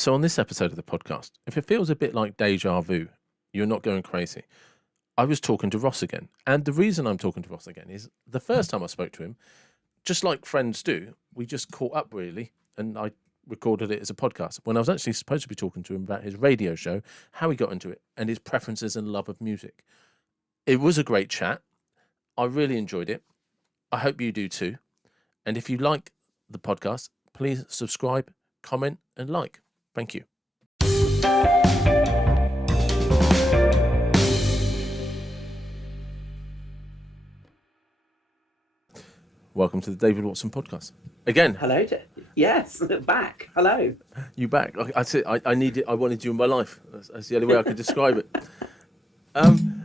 So on this episode of the podcast, if it feels a bit like deja vu, you're not going crazy. I was talking to Ross again. And the reason I'm talking to Ross again is the first time I spoke to him, just like friends do, we just caught up really. And I recorded it as a podcast when I was actually supposed to be talking to him about his radio show, how he got into it, and his preferences and love of music. It was a great chat. I really enjoyed it. I hope you do too. And if you like the podcast, please subscribe, comment, and like. Thank you. Welcome to the David Watson podcast. Again. Hello. Yes, back. Hello. You back. I needed. I wanted you in my life. That's the only way I could describe it.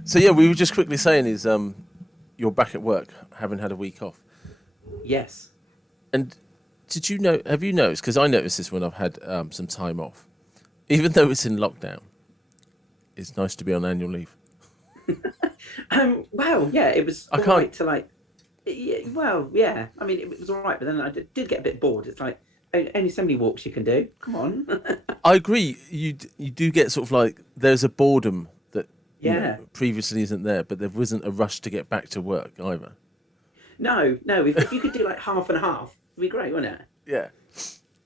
So yeah, we were just quickly saying is you're back at work, having had a week off. Yes. And did you know? Have you noticed? Because I noticed this when I've had some time off. Even though it's in lockdown, it's nice to be on annual leave. Well, yeah, it was I all can't- right to like. Yeah, well, yeah. I mean, it was all right, but then I did get a bit bored. It's like only so many walks you can do. Come on. I agree. You do get sort of like there's a boredom that Yeah. previously isn't there, but there wasn't a rush to get back to work either. No. If you could do like half and half, it'd be great, wouldn't it?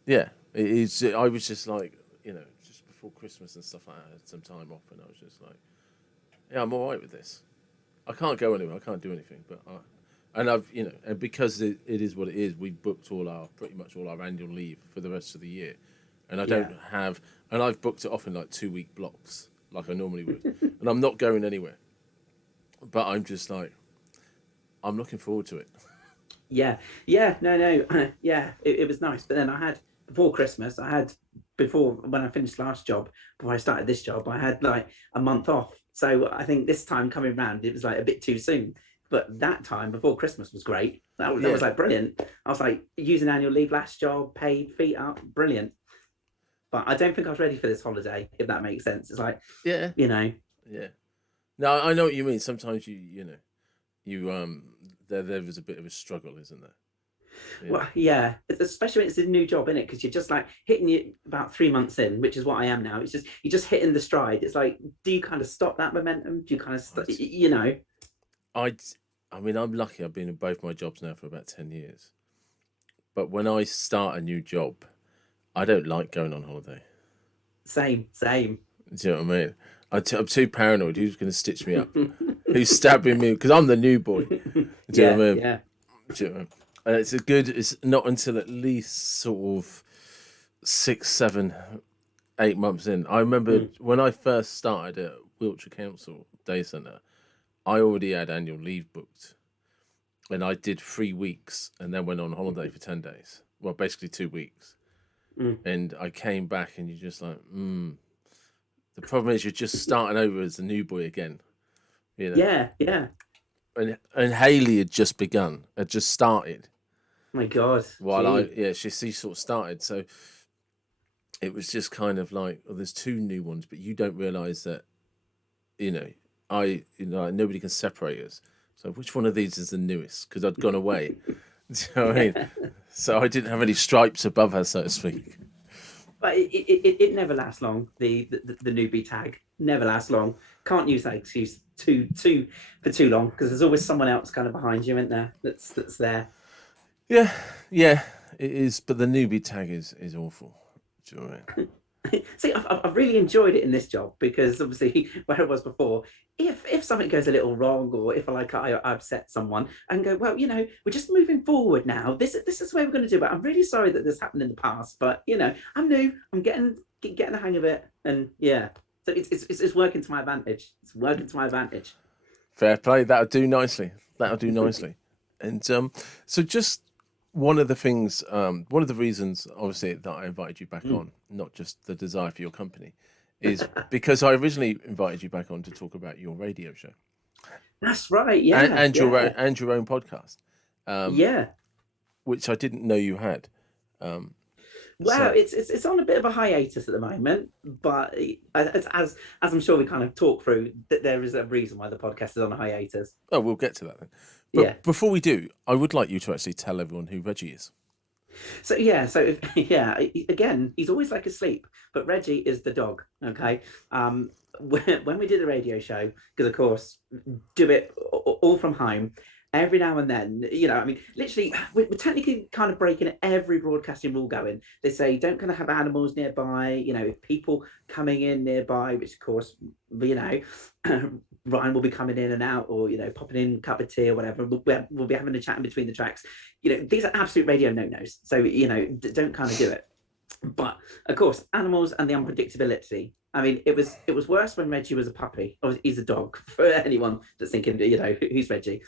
Yeah. It is. I was just like, just before Christmas and stuff, I had some time off, and I was just like, yeah, I'm all right with this. I can't go anywhere. I can't do anything, but and because it is what it is, we booked pretty much all our annual leave for the rest of the year, and I don't have, and I've booked it off in like 2-week blocks, like I normally would, and I'm not going anywhere. But I'm just like, I'm looking forward to it. Yeah. No. Yeah, it was nice. But then I had before Christmas, before when I finished last job, before I started this job, I had like a month off. So I think this time coming round, it was like a bit too soon. But that time before Christmas was great. That was like brilliant. I was like using annual leave last job, paid, feet up, brilliant. But I don't think I was ready for this holiday, if that makes sense. It's like, Yeah. Yeah. No, I know what you mean. Sometimes there was a bit of a struggle, isn't there? Yeah. Well, yeah, especially when it's a new job, innit? Because you're just like hitting it about 3 months in, which is what I am now. It's just you're just hitting the stride. It's like, do you kind of stop that momentum? Do you kind of, I mean, I'm lucky. I've been in both my jobs now for about 10 years. But when I start a new job, I don't like going on holiday. Same. Do you know what I mean? I'm too paranoid. Who's going to stitch me up? Who's stabbing me? Because I'm the new boy. Do you know what I mean? Yeah. Do you know what I mean? And it's not until at least sort of 6, 7, 8 months in. I remember when I first started at Wiltshire Council Day Centre, I already had annual leave booked. And I did 3 weeks and then went on holiday for 10 days. Well, basically 2 weeks. And I came back and you're just like, The problem is you're just starting over as a new boy again. Yeah. And Hayley had just started. My God. She sort of started. So it was just kind of like, there's 2 new ones, but you don't realise that, nobody can separate us. So which one of these is the newest? Because I'd gone away. Do you know what I mean? So I didn't have any stripes above her, so to speak. But it never lasts long. The newbie tag never lasts long. Can't use that excuse for too long because there's always someone else kind of behind you, isn't there? That's there. Yeah, it is. But the newbie tag is awful. Do you know what I mean? See, I've really enjoyed it in this job because obviously where it was before, if something goes a little wrong or if I upset someone and go, well, we're just moving forward now. This is the way we're going to do it. I'm really sorry that this happened in the past, but I'm new. I'm getting the hang of it, and yeah, so it's working to my advantage. It's working to my advantage. Fair play. That'll do nicely. And so just one of the things, one of the reasons, obviously, that I invited you back on, not just the desire for your company, is because I originally invited you back on to talk about your radio show. That's right, yeah, and your own podcast. Which I didn't know you had. Well, it's on a bit of a hiatus at the moment, but as I'm sure we kind of talk through, that there is a reason why the podcast is on a hiatus. Oh, we'll get to that then. But before we do, I would like you to actually tell everyone who Reggie is. So yeah, so if, yeah, again, he's always like asleep, but Reggie is the dog. Okay, when we did the radio show, because of course, do it all from home. Every now and then, I mean, literally, we're technically kind of breaking every broadcasting rule going. They say don't kind of have animals nearby, if people coming in nearby, which of course, you know, Ryan will be coming in and out, or popping in a cup of tea or whatever. We'll be having a chat in between the tracks. These are absolute radio no-nos. So, don't kind of do it. But of course, animals and the unpredictability. I mean, it was worse when Reggie was a puppy. Obviously, he's a dog for anyone that's thinking, who's Reggie.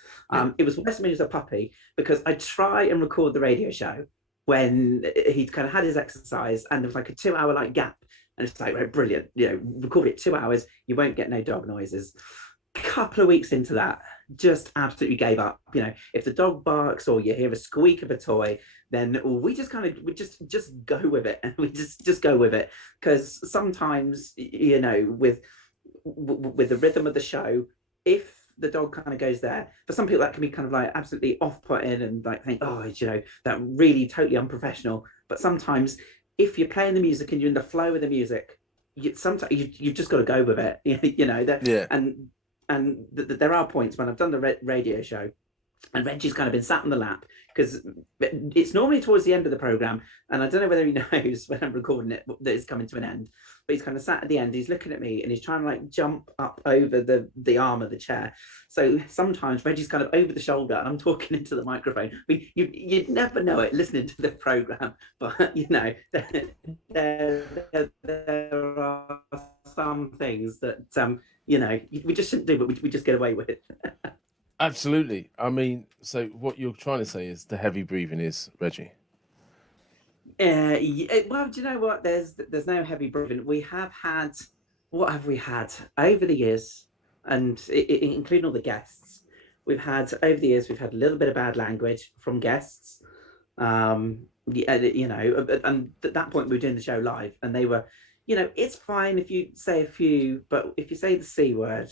It was worse when he was a puppy because I try and record the radio show when he'd kind of had his exercise and there was like a 2 hour like gap. And it's like, right, brilliant, record it 2 hours, you won't get no dog noises. Couple of weeks into that, just absolutely gave up. If the dog barks or you hear a squeak of a toy, then we just go with it, and we just go with it, because sometimes with the rhythm of the show, if the dog kind of goes there, for some people that can be kind of like absolutely off-putting and like think, oh, that really totally unprofessional. But sometimes if you're playing the music and you're in the flow of the music, sometimes you've just got to go with it. Yeah. And there are points when I've done the radio show and Reggie's kind of been sat on the lap, because it's normally towards the end of the program, and I don't know whether he knows when I'm recording it that it's coming to an end, but he's kind of sat at the end, he's looking at me and he's trying to like jump up over the arm of the chair. So sometimes Reggie's kind of over the shoulder and I'm talking into the microphone. I mean, you'd never know it listening to the program, but there are some things that we just shouldn't do, but we just get away with it. Absolutely. I mean, so what you're trying to say is the heavy breathing is Reggie. Well, do you know what? There's no heavy breathing. What have we had over the years, and including all the guests we've had over the years? We've had a little bit of bad language from guests. And at that point we were doing the show live, and they were, it's fine if you say a few, but if you say the C word,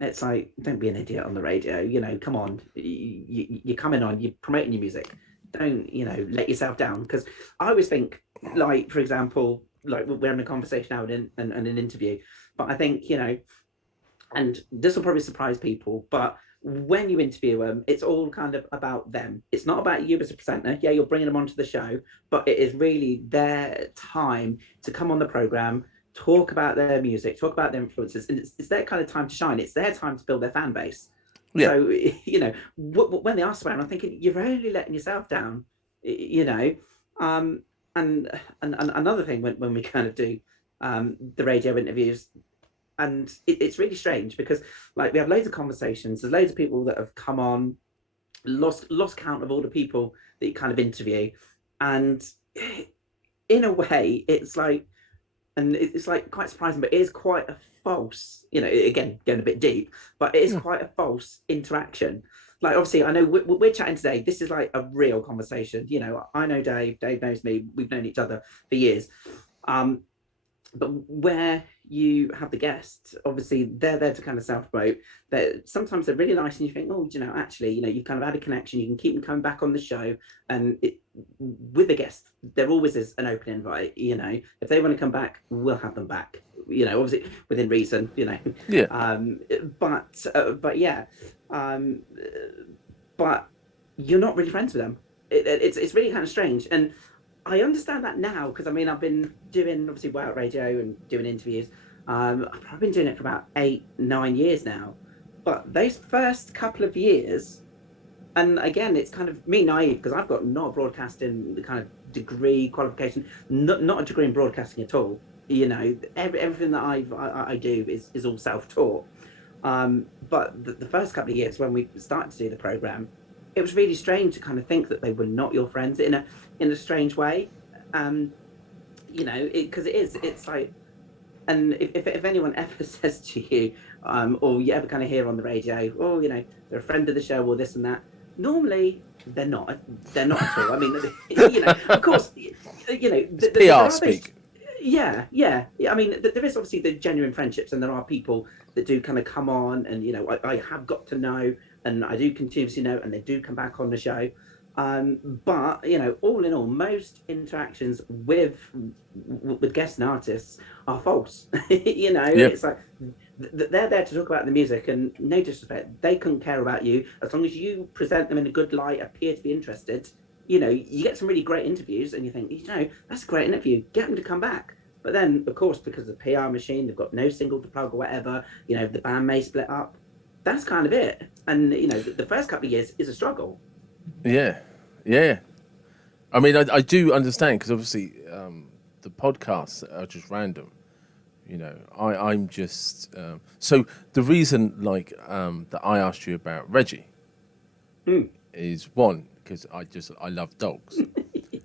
it's like, don't be an idiot on the radio. Come on, you're coming on, you're promoting your music. Don't let yourself down. Because I always think, like, for example, like we're having a conversation now and an interview, but I think and this will probably surprise people, but when you interview them, it's all kind of about them. It's not about you as a presenter. Yeah, you're bringing them onto the show, but it is really their time to come on the program, talk about their music, talk about their influences, and it's their kind of time to shine. It's their time to build their fan base. Yeah. So when they are swearing, I'm thinking you're only letting yourself down. And another thing when we kind of do the radio interviews, and it's really strange because like we have loads of conversations. There's loads of people that have come on, lost count of all the people that you kind of interview, and in a way, it's like. And it's like quite surprising, but it is quite a false, again, going a bit deep, but it is quite a false interaction. Like, obviously, I know we're chatting today. This is like a real conversation. I know Dave knows me. We've known each other for years. But where you have the guests, obviously, they're there to kind of self-promote. Sometimes they're really nice and you think, oh, actually, you've kind of had a connection. You can keep them coming back on the show. And with the guests, there always is an open invite. If they want to come back, we'll have them back. Obviously within reason. Yeah. But yeah. But you're not really friends with them. It's really kind of strange. And I understand that now, because I mean I've been doing obviously Way Out Radio and doing interviews. I've probably been doing it for about 8-9 years now. But those first couple of years, and again, it's kind of me naive because I've got not a broadcasting kind of degree qualification, not a degree in broadcasting at all. Everything that I do is all self-taught. But the first couple of years when we started to do the program, it was really strange to kind of think that they were not your friends in a strange way. Because it's like, and if anyone ever says to you, or you ever kind of hear on the radio, oh, they're a friend of the show or this and that, normally they're not at all. I mean, of course, PR speak. Yeah. I mean, there is obviously the genuine friendships, and there are people that do kind of come on, and I have got to know, and I do continuously know, and they do come back on the show. But all in all, most interactions with guests and artists are false. Yeah, It's like they're there to talk about the music, and no disrespect, they couldn't care about you as long as you present them in a good light, appear to be interested. You get some really great interviews, and you think, that's a great interview. Get them to come back. But then, of course, because of the PR machine, they've got no single to plug or whatever. The band may split up. That's kind of it. And the first couple of years is a struggle. yeah, yeah. I mean, I do understand because obviously the podcasts are just random. I'm just so the reason that I asked you about Reggie is one because I love dogs,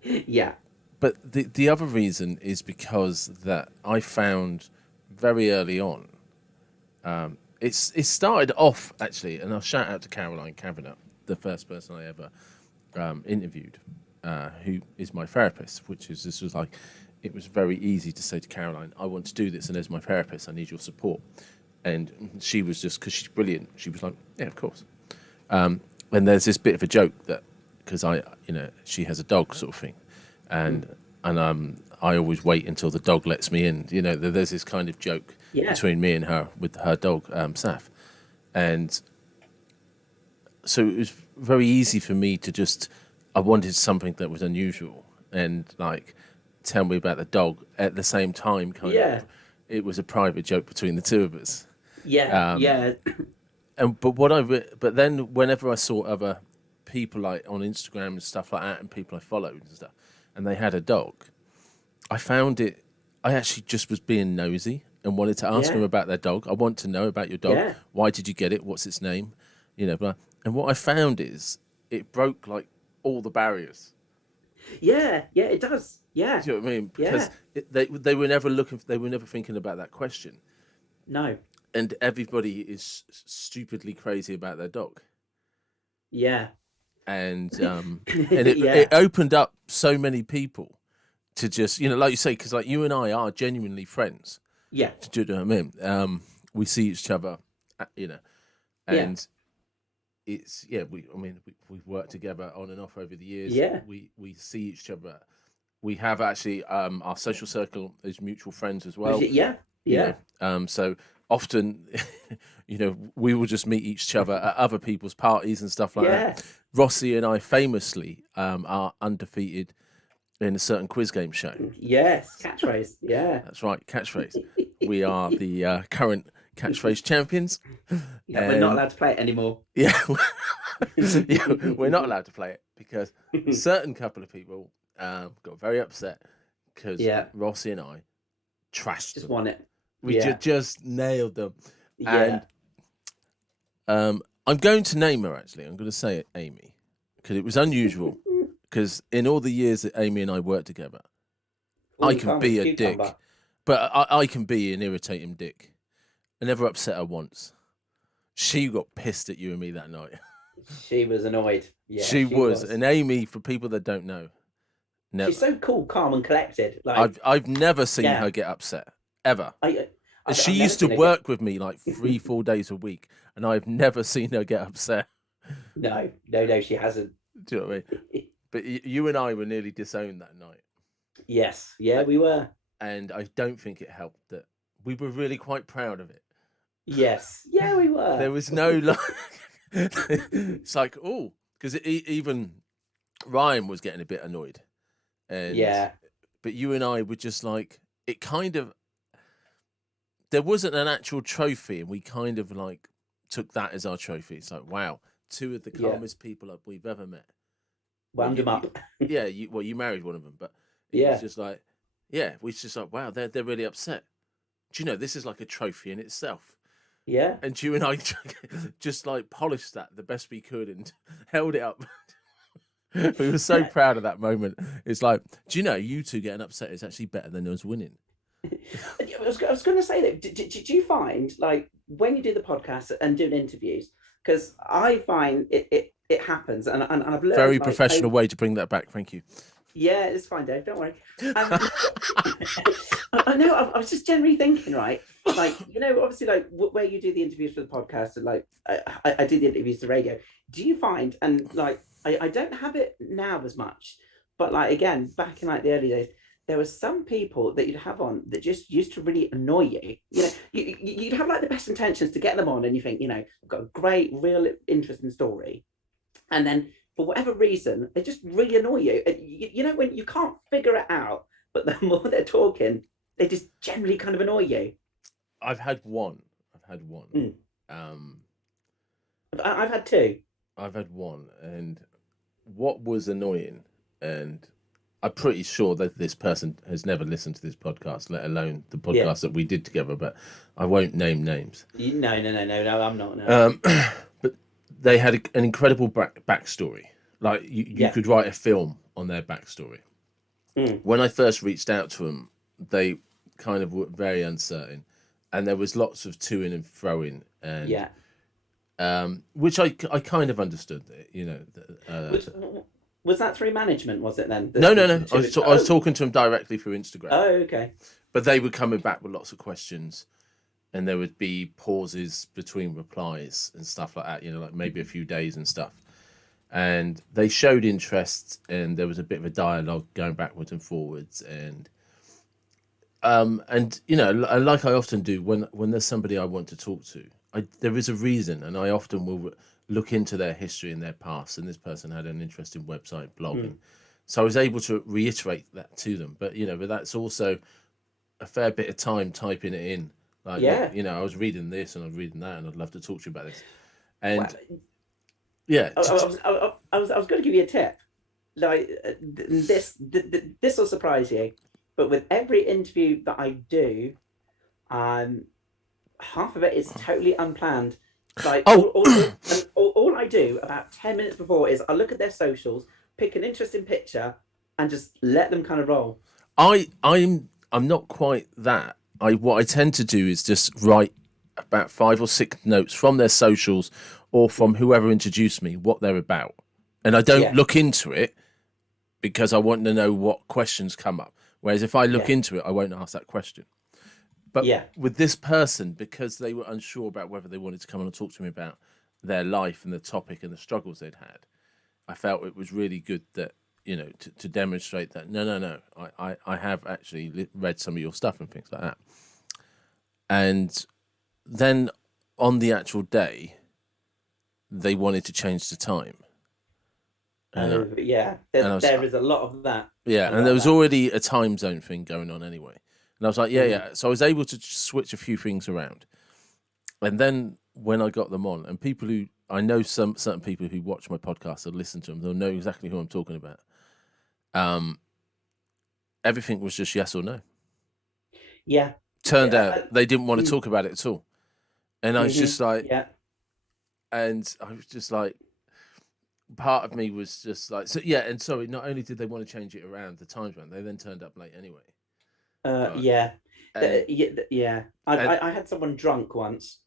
Yeah. but the other reason is because that I found very early on. It started off actually, and I'll shout out to Caroline Kavanagh, the first person I ever interviewed, who is my therapist. This was like, it was very easy to say to Caroline, I want to do this, and as my therapist, I need your support. And she was just, because she's brilliant, she was like, yeah, of course. And there's this bit of a joke that because she has a dog sort of thing, and I always wait until the dog lets me in. There's this kind of joke between me and her with her dog, Saf. And so it was very easy for me to just, I wanted something that was unusual and tell me about the dog at the same time. It was a private joke between the two of us. Yeah. But then whenever I saw other people on Instagram and stuff like that, and people I followed and stuff, and they had a dog, I found it. I actually just was being nosy and wanted to ask them about their dog. I want to know about your dog. Yeah. Why did you get it? What's its name? And what I found is it broke all the barriers. Yeah, it does. Yeah. Do you know what I mean? Because they were never looking. They were never thinking about that question. No. And everybody is stupidly crazy about their dog. Yeah. And it opened up so many people to just, like you say, because you and I are genuinely friends. Yeah. Do you know what I mean? We see each other, and it's we've worked together on and off over the years. Yeah. We see each other. We have actually our social circle is mutual friends as well. Yeah. So often, we will just meet each other at other people's parties and stuff like that. Rossy and I famously are undefeated in a certain quiz game show. Yes, catchphrase. Yeah, that's right, catchphrase. We are the current catchphrase champions. Yeah, we're not allowed to play it anymore. Yeah, we're not allowed to play it because a certain couple of people got very upset because Rossy and I trashed them. Won it. We just nailed them. Yeah. And I'm going to name her, actually. I'm going to say it Amy, because it was unusual. Because in all the years that Amy and I worked together, I can be a dick. But I can be an irritating dick. I never upset her once. She got pissed at you and me that night. She was annoyed. Yeah, she was. And Amy, for people that don't know, never. She's so cool, calm and collected. I've never seen her get upset. Ever. She used to work with me 3-4 days a week, and I've never seen her get upset. No, she hasn't. Do you know what I mean? But you and I were nearly disowned that night. Yes, we were. And I don't think it helped that we were really quite proud of it. Yes, we were. There was no it's because even Ryan was getting a bit annoyed. And but you and I were just it kind of. There wasn't an actual trophy, and we kind of took that as our trophy. It's wow, 2 of the calmest people we've ever met. Wound them up. You married one of them, but it was just we just wow, they're really upset. Do you know this is like a trophy in itself? Yeah. And you and I just polished that the best we could and held it up. We were so proud of that moment. It's do you know you 2 getting upset is actually better than us winning. I was going to say that. Did you find when you do the podcast and doing interviews? Because I find it happens, and I've learned very professional way to bring that back. Thank you. Yeah, it's fine, Dave. Don't worry. I know. I was just generally thinking, right? Obviously, where you do the interviews for the podcast, and I do the interviews to radio. Do you find, and I don't have it now as much, but like again, back in like the early days, there were some people that you'd have on that just used to really annoy you. You know, you'd have like the best intentions to get them on, and you think, you know, I've got a great, real interesting story, and then for whatever reason, they just really annoy you. And you know, when you can't figure it out, but the more they're talking, they just generally kind of annoy you. I've had one. I've had one. Mm. Um, I've had two. I've had one, and what was annoying, and I'm pretty sure that this person has never listened to this podcast, let alone the Yeah. podcast that we did together. But I won't name names. No, I'm not. No. But they had an incredible backstory. Like you could write a film on their backstory. Mm. When I first reached out to them, they kind of were very uncertain, and there was lots of toing and froing, and which I kind of understood. You know, was that through management? Was it then? No. I was talking to them directly through Instagram. Oh, okay. But they were coming back with lots of questions, and there would be pauses between replies and stuff like that. You know, like maybe a few days and stuff. And they showed interest, and there was a bit of a dialogue going backwards and forwards, and you know, like I often do when there's somebody I want to talk to, there is a reason, and I often will look into their history and their past. And this person had an interesting website, blogging, so I was able to reiterate that to them. But you know, but that's also a fair bit of time typing it in. Like, Yeah. you know, I was reading this and I was reading that, and I'd love to talk to you about this. And Well, yeah, I was going to give you a tip. Like this will surprise you, but with every interview that I do, half of it is totally unplanned. Like all I do about 10 minutes before is I look at their socials, pick an interesting picture, and just let them kind of roll. I'm not quite that. What I tend to do is just write about 5 or 6 notes from their socials or from whoever introduced me, what they're about. And I don't look into it because I want to know what questions come up. Whereas if I look into it, I won't ask that question. But with this person, because they were unsure about whether they wanted to come on and talk to me about their life and the topic and the struggles they'd had, I felt it was really good that, you know, to demonstrate that, no, I have actually read some of your stuff and things like that. And then on the actual day, they wanted to change the time. There is a lot of that. Yeah, and there was already a time zone thing going on anyway. And I was like, yeah. So I was able to switch a few things around. And then when I got them on, and people who, I know certain people who watch my podcast and listen to them, they'll know exactly who I'm talking about. Everything was just yes or no. Yeah. Turned out they didn't want to talk about it at all. And I was just like, and I was just like, part of me was just like, so yeah. And sorry, not only did they want to change it around the times around, they then turned up late anyway. I had someone drunk once.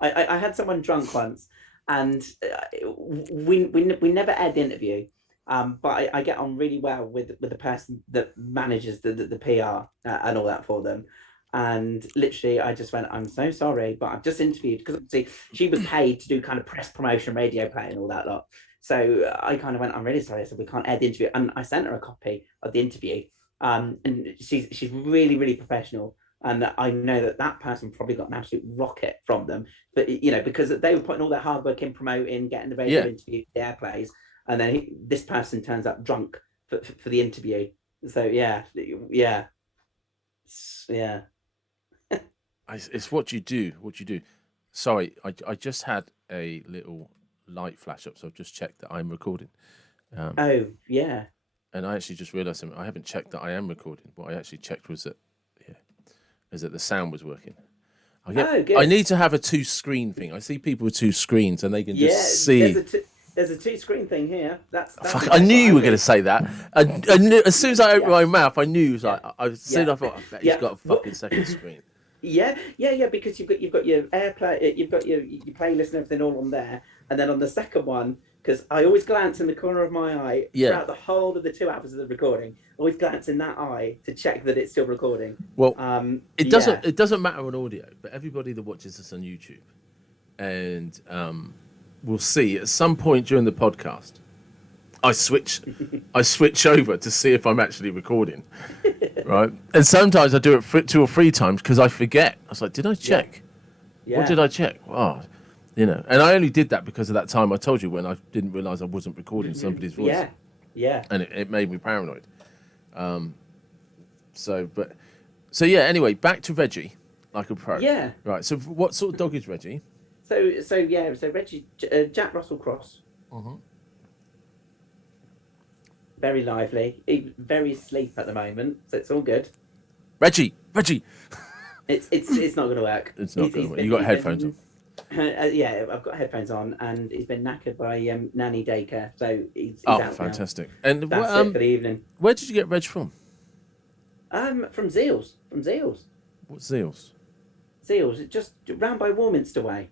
I had someone drunk once, and we never aired the interview. But I get on really well with the person that manages the PR and all that for them. And literally, I just went, I'm so sorry, but I've just interviewed, because obviously she was paid to do kind of press promotion, radio play, and all that lot. So I kind of went, I'm really sorry, so we can't air the interview. And I sent her a copy of the interview. And she's really, really professional. And I know that person probably got an absolute rocket from them. But, you know, because they were putting all their hard work in promoting, getting the radio interview, the airplays. And then this person turns up drunk for the interview. So, yeah. It's what you do. Sorry, I just had a little light flash up, so I've just checked that I'm recording. And I actually just realised I haven't checked that I am recording. What I actually checked was that the sound was working. I need to have a 2-screen thing. I see people with 2 screens and they can just see. There's a 2-screen thing here. I knew you were going to say that. I knew, as soon as I opened my mouth, I knew. I thought, I bet he's got a fucking second screen. Yeah, because you've got your AirPlay, you've got your playlist and everything all on there, and then on the second one, because I always glance in the corner of my eye throughout the whole of the 2 hours of the recording. Always glance in that eye to check that it's still recording. Well, it doesn't matter on audio, but everybody that watches this on YouTube, and we'll see at some point during the podcast, I switch over to see if I'm actually recording, right? And sometimes I do it 2 or 3 times because I forget. I was like, did I check? What did I check? Oh, and I only did that because of that time I told you when I didn't realise I wasn't recording somebody's voice. Yeah. And it made me paranoid. So yeah. Anyway, back to Reggie, like a pro. Yeah. Right. So what sort of dog is Reggie? So Reggie, Jack Russell Cross. Mm-hmm. Very lively. He's very asleep at the moment, so it's all good. Reggie. It's not going to work. It's not going to work. You got headphones on. Yeah, I've got headphones on, and he's been knackered by nanny daycare, so he's out fantastic! Now. And that's it for the evening. Where did you get Reg from? From Zeals. What Zeals? Zeals, just round by Warminster Way.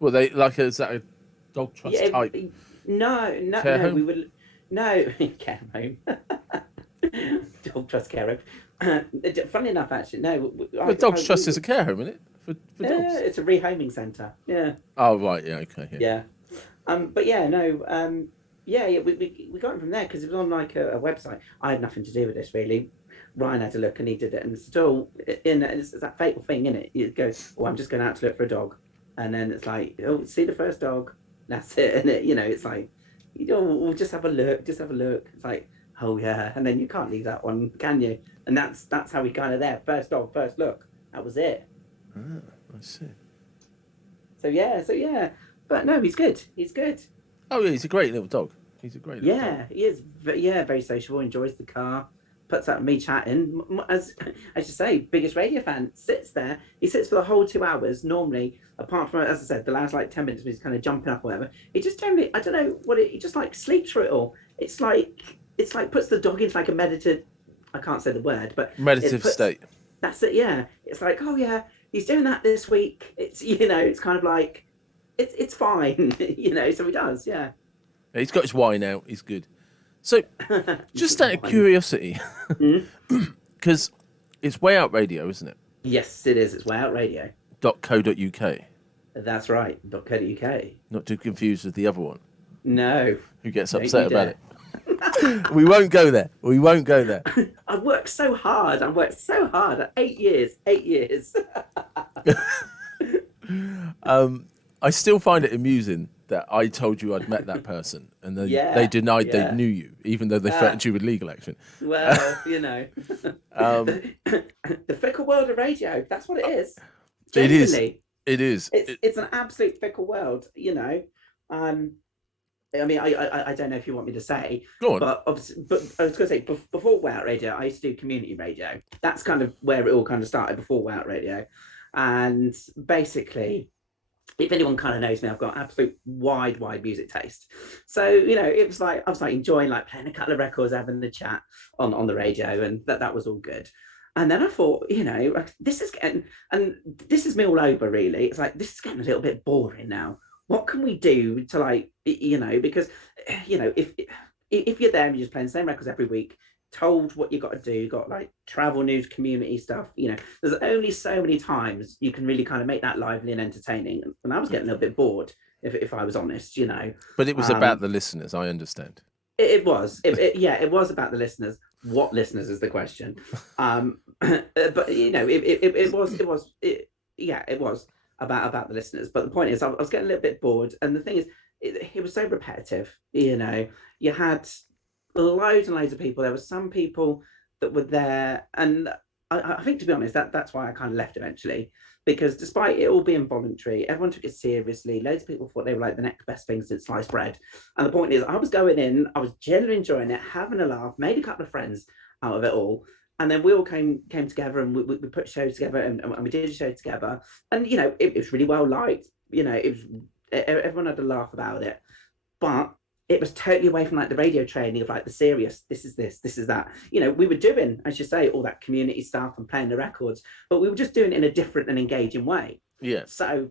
Well, is that a dog trust type? No, home? we would care home. Dog trust care home. Funny enough, actually, no. Dogs trust is a care home, isn't it? For dogs. It's a rehoming centre. Yeah. Oh right, yeah, okay. Yeah. But yeah, no. We got him from there because it was on like a website. I had nothing to do with this really. Ryan had to look and he did it, and still it's that fatal thing, isn't it? You go, I'm just going out to look for a dog, and then it's like, see the first dog, that's it, and it's like, we'll just have a look. It's like, oh yeah, and then you can't leave that one, can you? And that's how we kind of there. First dog, first look. That was it. Ah, I see. So yeah, but no, he's good. Oh yeah, he's a great little dog. He is. Yeah, very sociable. Enjoys the car. Puts up me chatting. As I should say, biggest radio fan. Sits there. He sits for the whole 2 hours. Normally, apart from, as I said, the last like 10 minutes, when he's kind of jumping up or whatever. He just generally, I don't know what he just like sleeps through it all. It's like puts the dog into like a meditative. I can't say the word, but meditative state. That's it. Yeah, it's like, oh yeah, he's doing that this week. It's it's kind of like, it's fine. So he does. Yeah. He's got his wine out. He's good. So, just out of curiosity, because it's Way Out Radio, isn't it? Yes, it is. It's Way Out Radio. .co.uk. That's right. .co.uk. Not too confused with the other one. No. Who gets upset about it? We won't go there. I've worked so hard. 8 years. 8 years. I still find it amusing that I told you I'd met that person, and they denied they knew you, even though they threatened you with legal action. Well, the fickle world of radio. That's what it is. Genuinely. It is. It's an absolute fickle world. I mean, I don't know if you want me to say. Go on. But I was going to say, before Way Out Radio, I used to do community radio. That's kind of where it all kind of started, before Way Out Radio. And basically, if anyone kind of knows me, I've got absolute wide music taste. So, it was like, I was like enjoying like playing a couple of records, having the chat on the radio, and that was all good. And then I thought, this is me all over really. It's like, this is getting a little bit boring now. What can we do to like, because, if you're there and you're just playing the same records every week, told what you got to do, you got like travel news, community stuff, there's only so many times you can really kind of make that lively and entertaining. And I was getting a little bit bored, if I was honest, But it was about the listeners, I understand. It was. It was about the listeners. What listeners is the question. But it was about the listeners. But the point is, I was getting a little bit bored, and the thing is, it was so repetitive. You had loads and loads of people. There were some people that were there, and I think, to be honest, that's why I kind of left eventually, because despite it all being voluntary, everyone took it seriously. Loads of people thought they were like the next best thing since sliced bread. And the point is, I was going in, I was genuinely enjoying it, having a laugh, made a couple of friends out of it all. And then we all came together, and we put shows together, and we did a show together. And, it was really well liked. Everyone had a laugh about it. But it was totally away from like the radio training of like the serious, this is that. We were doing, as you say, all that community stuff and playing the records, but we were just doing it in a different and engaging way. Yeah. So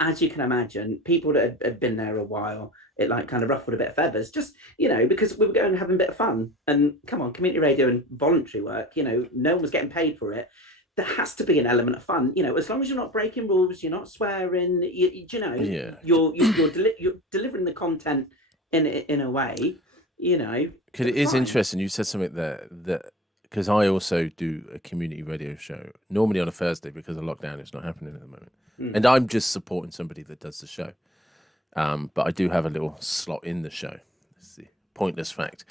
as you can imagine, people that had been there a while, it like kind of ruffled a bit of feathers, just, because we were going and having a bit of fun. And come on, community radio and voluntary work, no one was getting paid for it. There has to be an element of fun, as long as you're not breaking rules, you're not swearing, you're delivering the content in a way, you know, Because it is fine. interesting. You said something there that because I also do a community radio show normally on a Thursday because of lockdown. It's not happening at the moment, Mm, and I'm just supporting somebody that does the show. But I do have a little slot in the show. It's the pointless fact,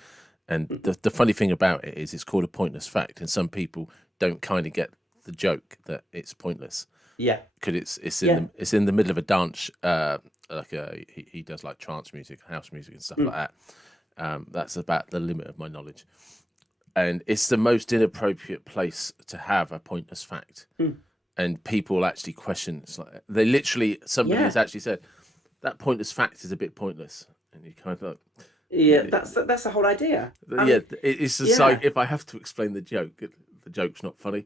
and mm, the funny thing about it is it's called a pointless fact, and some people don't kind of get the joke that it's pointless yeah, because it's yeah, in the middle of a dance. He does like trance music, house music, and stuff like mm, that. That's about the limit of my knowledge, and it's the most inappropriate place to have a pointless fact. mm, And people actually question. It's like they literally somebody has yeah, actually said that pointless fact is a bit pointless, and you kind of like, yeah. That's the whole idea. I yeah, mean, it's just like yeah, if I have to explain the joke, the joke's not funny.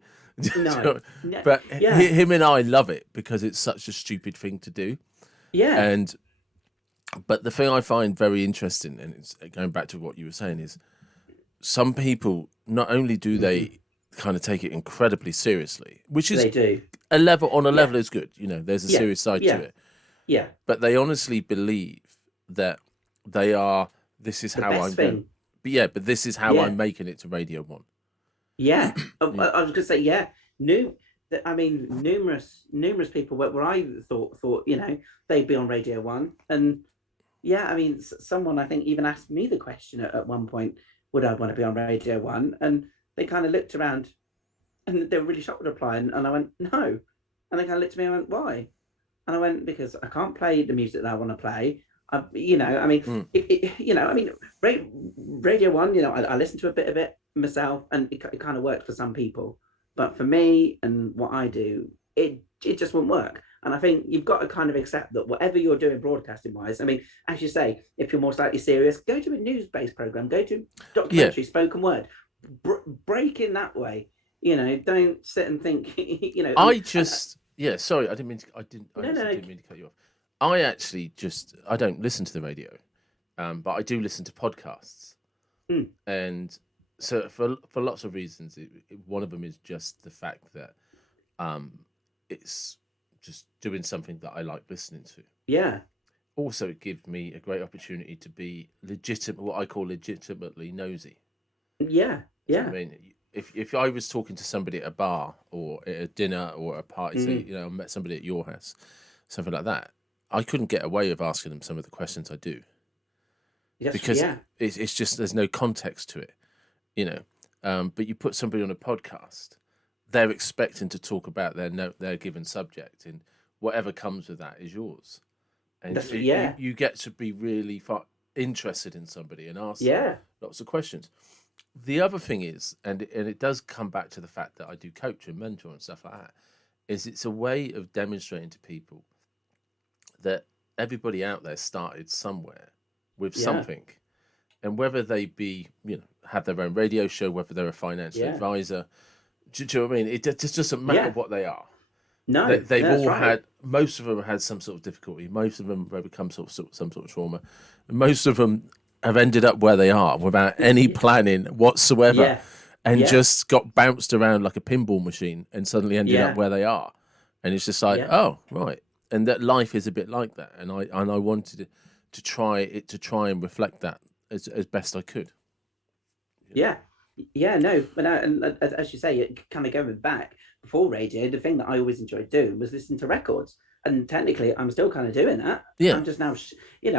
no, no, But yeah, him and I love it because it's such a stupid thing to do. yeah, And but the thing I find very interesting, and it's going back to what you were saying, is some people not only do hmm, they kind of take it incredibly seriously, which is they do. a Yeah, level is good. You know, there's a yeah, serious side to yeah, it, yeah. but they honestly believe that they are. This is The how best I'm going. thing. But yeah, but this is how Yeah, I'm making it to Radio One. yeah. Yeah, I was gonna say, yeah. New. I mean, numerous people where I thought they'd be on Radio One, and yeah, I mean, someone I think even asked me the question at one point, would I want to be on Radio One? And they kind of looked around and they were really shocked with the reply. And I went, no. And they kind of looked at me and went, why? And I went, because I can't play the music that I want to play. I mean, mm, I mean, Radio One, I listened to a bit of it myself, and it kind of worked for some people, but for me and what I do, it just won't work. And I think you've got to kind of accept that whatever you're doing broadcasting wise, I mean, as you say, if you're more slightly serious, go to a news based program, go to yeah. documentary, spoken word, break in that way. Don't sit and think, I and just yeah. Sorry, I didn't mean to. I no, honestly no, didn't mean to cut you off. I actually just I don't listen to the radio, but I do listen to podcasts, mm, and so for lots of reasons, one of them is just the fact that um, it's just doing something that I like listening to. yeah, Also, it gives me a great opportunity to be legitimate, what I call legitimately nosy. yeah, Do you know yeah. what I mean? If I was talking to somebody at a bar or at a dinner or a party, say, Mm, you know, I met somebody at your house, something like that, I couldn't get away with asking them some of the questions I do because yeah, it's just there's no context to it, you know. But you put somebody on a podcast, they're expecting to talk about their given subject, and whatever comes with that is yours, and yeah, you get to be really interested in somebody and ask them yeah, lots of questions. The other thing is, and it does come back to the fact that I do coach and mentor and stuff like that, is it's a way of demonstrating to people that everybody out there started somewhere with yeah, something, and whether they be have their own radio show, whether they're a financial yeah, advisor, do you know what I mean? It just doesn't matter yeah. what they are. No, They've no, that's all right. had, most of them have had some sort of difficulty. Most of them have overcome some sort of trauma. Most of them have ended up where they are without any planning whatsoever, Yeah, and yeah, just got bounced around like a pinball machine and suddenly ended up yeah, where they are. And it's just like, yeah, oh, right. And that life is a bit like that. And I wanted to try and reflect that as best I could. You know? yeah, yeah. No, but and as you say, it kind of going back before radio. The thing that I always enjoyed doing was listening to records, and technically, I'm still kind of doing that. Yeah. I'm just now,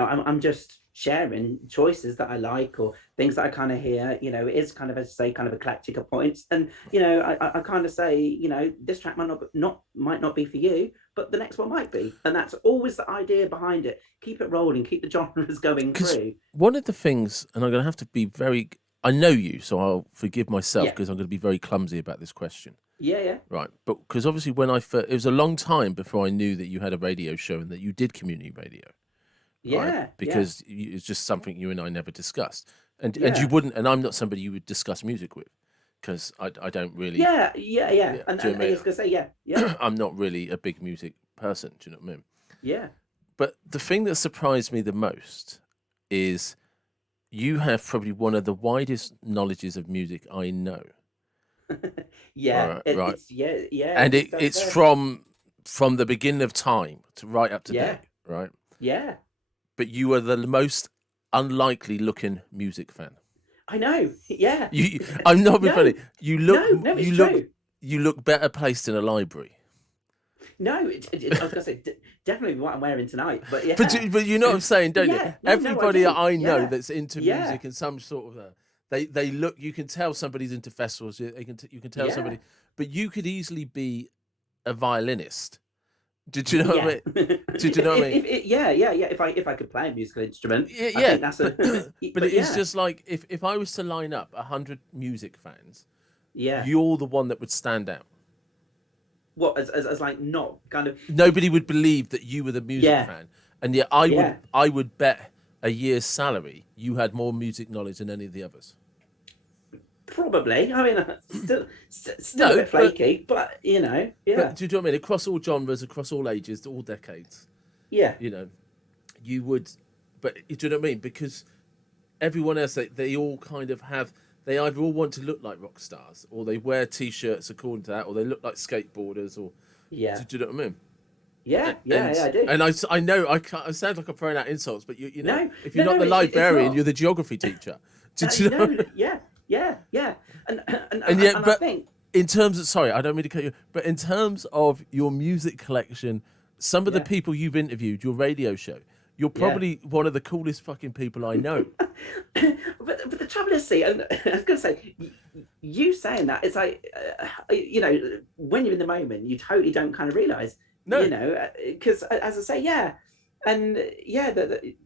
I'm just sharing choices that I like or things that I kind of hear. It is kind of, as I say, kind of eclectic at points, and I kind of say, this track might not be for you, but the next one might be, and that's always the idea behind it. Keep it rolling, keep the genres going Because through. one of the things, and I'm going to have to be very, I know you, so I'll forgive myself Yeah, because I'm going to be very clumsy about this question. yeah, yeah, Right. But because obviously when I first, it was a long time before I knew that you had a radio show and that you did community radio, right? yeah, yeah, Because it's just something you and I never discussed. And you yeah. wouldn't, and I'm not somebody you would discuss music with because I don't really, Yeah, yeah, yeah. yeah, And do you and know I what was gonna say, yeah, yeah, I mean? I'm not really a big music person, do you know what I mean? yeah, But the thing that surprised me the most is you have probably one of the widest knowledges of music I know. All yeah. right, right. It's yeah, yeah. And It's it's fair. from the beginning of time to right up to Yeah, date, right? yeah, But you are the most unlikely looking music fan. I know. Yeah. I'm not being No, funny. You look, no, it's you look, true. you look better placed in a library. No, I was gonna say definitely what I'm wearing tonight, but yeah, But you know what I'm saying, don't you? yeah, no, I Everybody do. I know Yeah, that's into yeah, music in some sort of they look. You can tell somebody's into festivals. You can tell yeah, somebody, but you could easily be a violinist. Did you know what I yeah. mean? Did you know what I mean? Yeah. If I could play a musical instrument, Yeah, I yeah, think that's a. but but But it is yeah, just like if I was to line up 100 music fans, yeah. you're the one that would stand out. What as like not kind of. Nobody would believe that you were the music Yeah, fan, and yet yeah. I would bet a year's salary you had more music knowledge than any of the others. Probably. I mean, still a No, bit flaky, but but yeah, do you know what I mean? Across all genres, across all ages, all decades, yeah, you know, you would. But do you know what I mean? Because everyone else, they all kind of have. They either all want to look like rock stars, or they wear T-shirts according to that, or they look like skateboarders, or yeah, do you know what I mean? yeah, yeah. I do. And I know I sound like I'm throwing out insults, but you know, No, if you're no, not no. the It's librarian, not. you're the geography teacher. Do you know? No, yeah, yeah. And And yet, I but think in terms of, sorry, I don't mean to cut you, but in terms of your music collection, some of the yeah, people you've interviewed, your radio show, you're yeah. probably one of the coolest fucking people I know. But the trouble is, see, and I was going to say, you saying that, it's like, when you're in the moment, you totally don't kind of realize, No, because as I say, yeah, and yeah,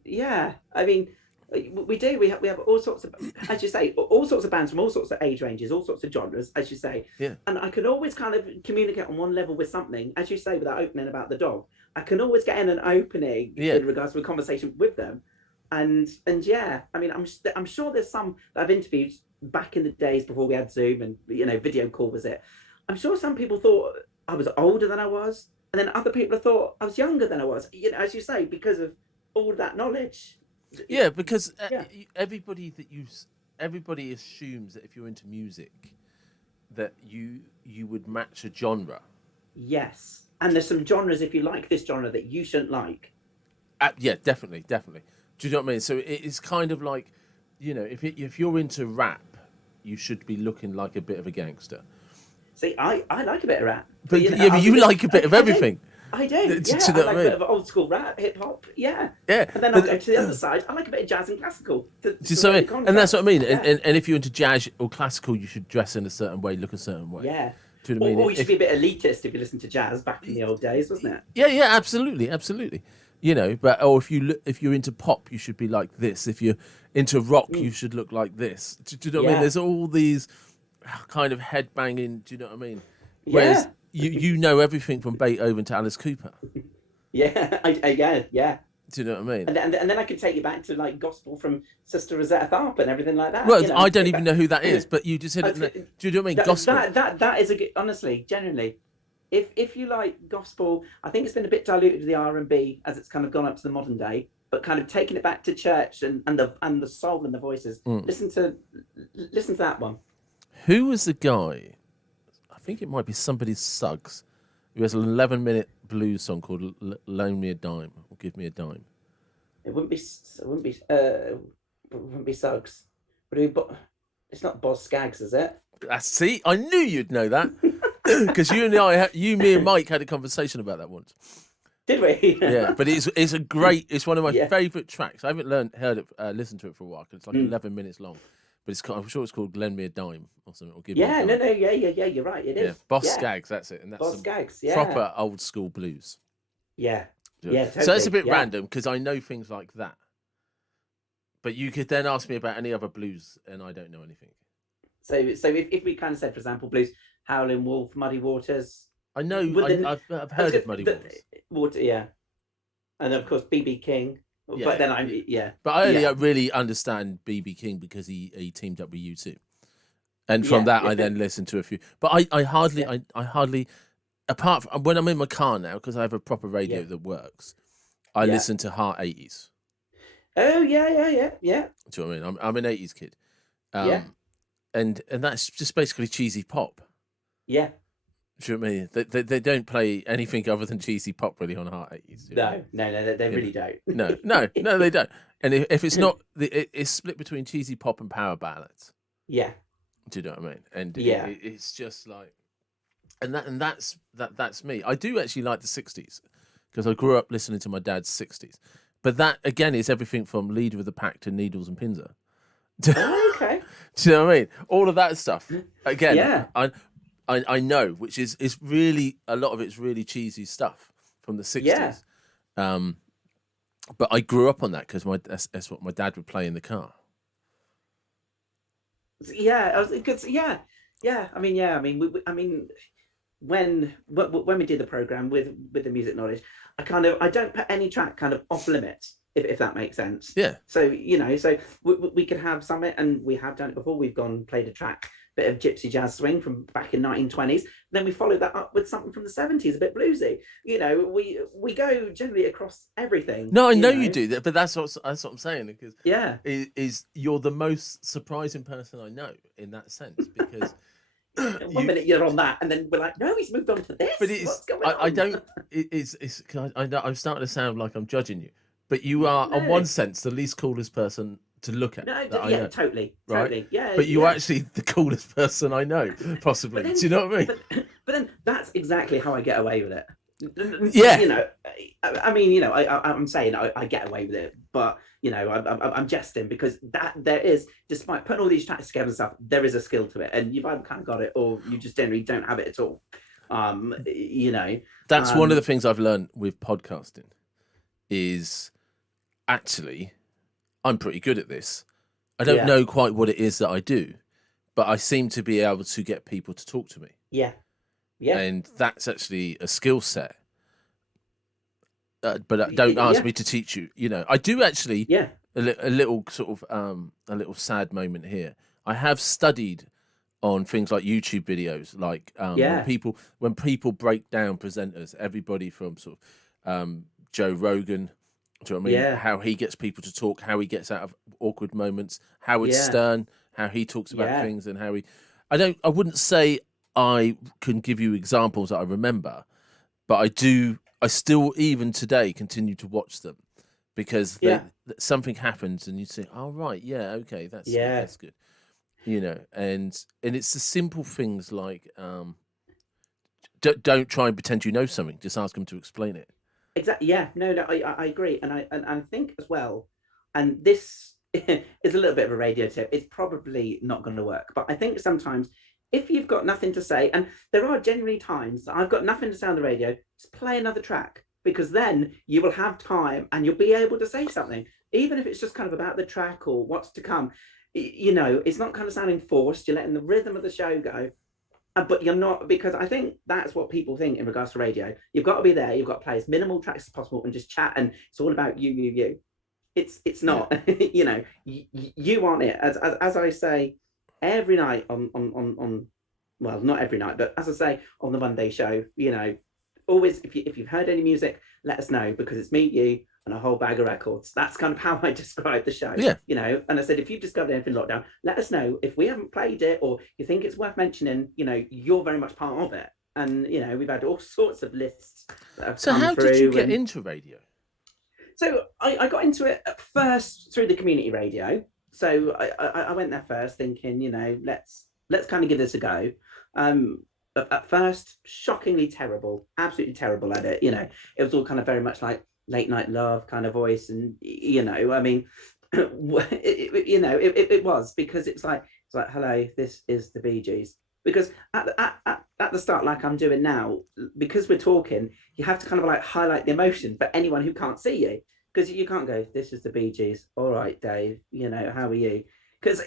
yeah. I mean, we do. We have all sorts of, as you say, all sorts of bands from all sorts of age ranges, all sorts of genres, as you say. yeah, And I can always kind of communicate on one level with something, as you say, with that opening about the dog. I can always get in an opening yeah, in regards to a conversation with them, and yeah, I mean, I'm sure there's some that I've interviewed back in the days before we had Zoom and video call was it. I'm sure some people thought I was older than I was, and then other people thought I was younger than I was. As you say, because of all that knowledge. yeah, because Yeah. everybody everybody assumes that if you're into music, that you would match a genre. Yes. And there's some genres, if you like this genre, that you shouldn't like. Yeah, definitely, definitely. Do you know what I mean? So it's kind of like, if you're into rap, you should be looking like a bit of a gangster. See, I like a bit of rap, But yeah, but you like a bit of I do. everything. I do. Do Yeah, you I know like what a I bit mean? of old school rap, hip hop. Yeah, Yeah, and then I'll go but to the other side. I like a bit of jazz and classical. do you To see what I really mean? And that's what I contrast. mean. Yeah, And if you're into jazz or classical, you should dress in a certain way, look a certain way. yeah. Do you know what I Or mean? you should be a bit elitist if you listen to jazz back in the old days, wasn't it? Yeah, yeah, absolutely, absolutely. But or if you're into pop, you should be like this. If you're into rock, you Mm. should look like this. Do you know what I mean? Yeah, There's all these kind of head banging. Do you know what I mean? Whereas yeah, you know everything from Beethoven to Alice Cooper. yeah. Yeah. Do you know what I mean? And then I can take you back to like gospel from Sister Rosetta Tharpe and everything like that. Well, I don't Take even back. know who that is, but you just said it. Do you know what I mean? Gospel. That is a good. Honestly, genuinely, if you like gospel, I think it's been a bit diluted with the R&B as it's kind of gone up to the modern day, but kind of taking it back to church and the soul and the voices. Mm. Listen to that one. Who was the guy? I think it might be somebody's Suggs, who has an 11-minute blues song called "Loan Me a Dime" or "Give Me a Dime." It wouldn't be. It wouldn't be. It wouldn't be Suggs. Would it be, it's not Boz Scaggs, is it? See, I knew you'd know that because me and Mike had a conversation about that once. Did we? Yeah, but it's a great. It's one of my Yeah. favourite tracks. I haven't listened to it for a while because it's like Mm. 11 minutes long. But I'm sure it's called "Lend Me a Dime" or something. Or "Give Yeah. Me a No. Dime." Yeah. You're right. It Yeah, is. Boss Yeah. Skaggs, that's it, and that's Boz some Scaggs. Yeah. proper old school blues. Yeah. Yeah. Yeah. So it's a Totally. bit Yeah. random because I know things like that. But you could then ask me about any other blues, and I don't know anything. So if we kind of said, for example, blues, Howling Wolf, Muddy Waters. I know. I've heard of Muddy Waters. Water, yeah, and of course BB King. Yeah, But then But I only yeah, really understand BB King because he teamed up with U2. And from yeah, that, I yeah, then listened to a few. But I hardly, yeah, I hardly, apart from when I'm in my car now, because I have a proper radio yeah, that works, I yeah. listen to Heart 80s. Oh yeah. Do you know what I mean? I'm an 80s kid. Yeah. And that's just basically cheesy pop. Yeah. Do you know what I mean? They don't play anything other than cheesy pop really on Heart 80s. No, they really don't. No, they don't. And if it's not, it's split between cheesy pop and power ballads. Yeah, Do you know what I mean? And yeah, it's just like, and that's me. I do actually like the 60s because I grew up listening to my dad's 60s. But that again is everything from Leader of the Pack to Needles and Pinzer. Oh, okay. Do you know what I mean? All of that stuff. Again, Yeah. I know, which is really, a lot of it's really cheesy stuff from the 60s. Yeah. But I grew up on that because that's what my dad would play in the car. Yeah, because yeah. I mean, when we do the program with the music knowledge, I don't put any track kind of off limits, if that makes sense. Yeah. So we could have something, and we have done it before. We've played a track, bit of gypsy jazz swing from back in 1920s. Then we follow that up with something from the 70s, a bit bluesy. We go generally across everything. No, I know you do that, but that's what I'm saying, because is you're the most surprising person I know in that sense, because one minute you're on that, and then we're like, no, he's moved on to this. But what's going on? I don't. It's. I know I'm starting to sound like I'm judging you, but you are, in one sense, the least coolest person to look at. No, I know, totally, right? totally, yeah. But you're actually the coolest person I know, possibly. Do you know what I mean? But then that's exactly how I get away with it. Yeah. I'm saying I get away with it, but I'm jesting, because that there is, despite putting all these tracks together and stuff, there is a skill to it, and you've either kind of got it or you just generally don't have it at all. That's one of the things I've learned with podcasting is actually I'm pretty good at this. I don't know quite what it is that I do, but I seem to be able to get people to talk to me. Yeah. And that's actually a skill set. But don't ask me to teach you. I do actually. Yeah. A little sort of a little sad moment here. I have studied on things like YouTube videos, like when people break down presenters, everybody from sort of Joe Rogan. Do you know what I mean? Yeah. How he gets people to talk, how he gets out of awkward moments, Howard Stern, how he talks about things, and how I wouldn't say I can give you examples that I remember, but I still, even today, continue to watch them, because something happens and you say, oh, right, yeah, okay, that's good. And it's the simple things like, don't try and pretend you know something, just ask them to explain it. Exactly. Yeah. No. I agree, and I think as well, and this is a little bit of a radio tip. It's probably not going to work, but I think sometimes if you've got nothing to say, and there are generally times that I've got nothing to say on the radio, just play another track, because then you will have time and you'll be able to say something, even if it's just kind of about the track or what's to come. It's not kind of sounding forced. You're letting the rhythm of the show go. But you're not, because I think that's what people think in regards to radio. You've got to be there. You've got to play as minimal tracks as possible and just chat. And it's all about you. It's not. You aren't it. As I say every night on well, not every night, but as I say on the Monday show, always, if you've heard any music, let us know, because it's me, you, and a whole bag of records. That's kind of how I describe the show. Yeah. And I said, if you've discovered anything in lockdown, let us know. If we haven't played it or you think it's worth mentioning, you're very much part of it. And we've had all sorts of lists that have come how through. Did you get into radio? So I got into it at first through the community radio. So I went there first thinking, let's kind of give this a go. At first, shockingly terrible, absolutely terrible at it. It was all kind of very much like late night love kind of voice, and I mean, it was, because it's like hello, this is the Bee Gees. Because at the start, like I'm doing now, because we're talking, you have to kind of like highlight the emotion for anyone who can't see you, because you can't go, this is the Bee Gees. All right, Dave, how are you? Because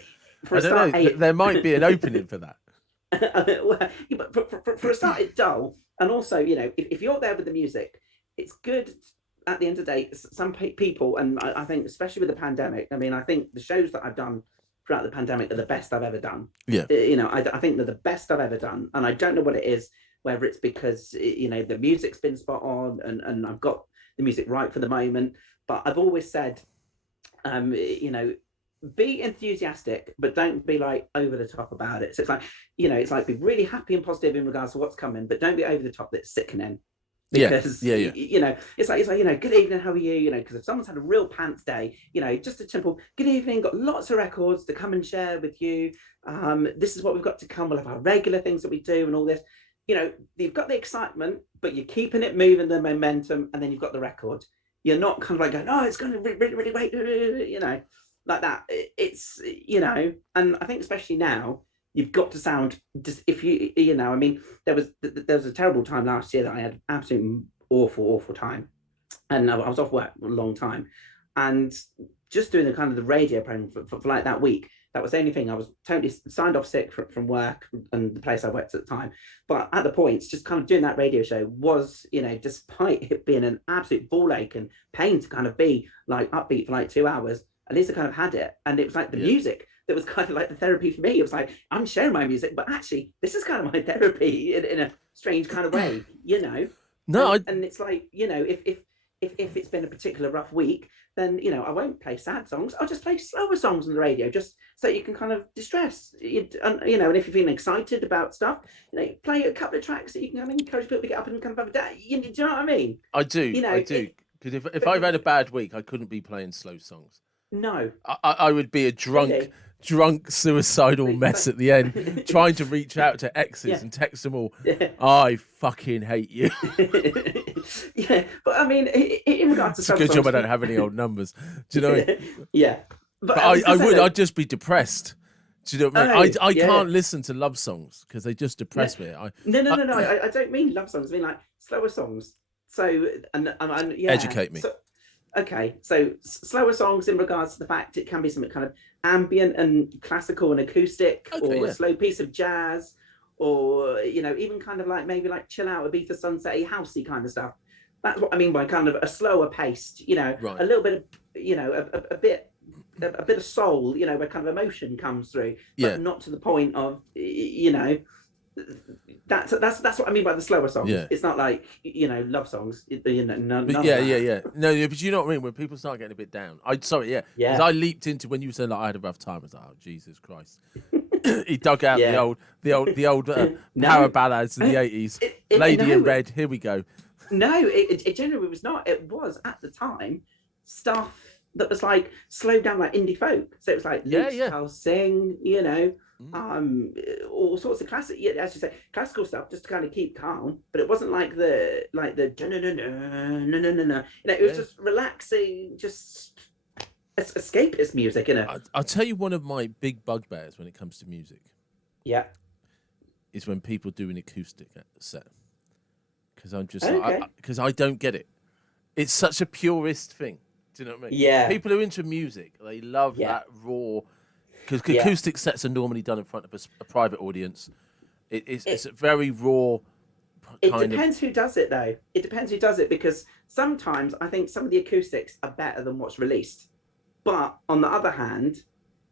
I don't know, there might be an opening for that. But for a start, it's dull, and also, if you're there with the music, it's good. At the end of the day, some people, and I think especially with the pandemic, I mean, I think the shows that I've done throughout the pandemic are the best I've ever done. Yeah. I think they're the best I've ever done, and I don't know what it is, whether it's because the music's been spot on, and I've got the music right for the moment. But I've always said, be enthusiastic, but don't be like over the top about it. So it's like, it's like be really happy and positive in regards to what's coming, but don't be over the top that's sickening. Yeah, Because yeah, yeah. it's like good evening, how are you? Because if someone's had a real pants day, just a simple good evening, got lots of records to come and share with you. This is what we've got to come. We'll have our regular things that we do and all this. You've got the excitement, but you're keeping it moving, the momentum, and then you've got the record. You're not kind of like going, oh, it's going to really, really wait, like that. It's and I think especially now you've got to sound just if I mean, there was a terrible time last year that I had absolute awful time, and I was off work a long time, and just doing the kind of the radio program for like that week. That was the only thing. I was totally signed off sick from work and the place I worked at the time. But at the points, just kind of doing that radio show was, despite it being an absolute ball ache and pain to kind of be like upbeat for like 2 hours, at least I kind of had it. And it was like the music that was kind of like the therapy for me. It was like, I'm sharing my music, but actually this is kind of my therapy in a strange kind of way, No, and it's like, if it's been a particular rough week, then I won't play sad songs. I'll just play slower songs on the radio, just so you can kind of distress. And if you're feeling excited about stuff, play a couple of tracks that you can kind of encourage people to get up and kind of have a day. Do you know what I mean? I do. I do. Because if I've had a bad week, I couldn't be playing slow songs. No, I would be a drunk suicidal mess at the end, trying to reach out to exes and text them all. I fucking hate you. Yeah, but I mean, in regards to it's a good job I don't have any old numbers. Do you know what I mean? Yeah, but I'd just be depressed. Do you know what I mean? I can't listen to love songs because they just depress me. No. I don't mean love songs. I mean like slower songs. So and educate me. So, okay, so slower songs in regards to the fact it can be something kind of ambient and classical and acoustic, or a slow piece of jazz, or even kind of like maybe like chill out, Ibiza sunset, housey kind of stuff. That's what I mean by kind of a slower paced, right. a little bit of, a bit of soul, where kind of emotion comes through, but not to the point of, that's what I mean by the slower songs. Yeah. It's not like love songs. No, but you know what I mean. When people start getting a bit down, because I leaped into when you said like I had a rough time. I was like, oh Jesus Christ! He dug out the old power ballads of the 80s. Lady in Red. Here we go. No, it generally was not. It was at the time stuff that was like slowed down, like indie folk. So it was like I'll sing, all sorts of classic, as you say, classical stuff, just to kind of keep calm. But it wasn't like the no. It was just relaxing, just escapist music. I'll tell you one of my big bugbears when it comes to music. Yeah, is when people do an acoustic set. Because I'm just because I don't get it. It's such a purist thing. Do you know what I mean? Yeah. People who are into music, they love that raw. Because acoustic sets are normally done in front of a private audience. It's a very raw. It depends who does it, though. It depends who does it, because sometimes I think some of the acoustics are better than what's released. But on the other hand,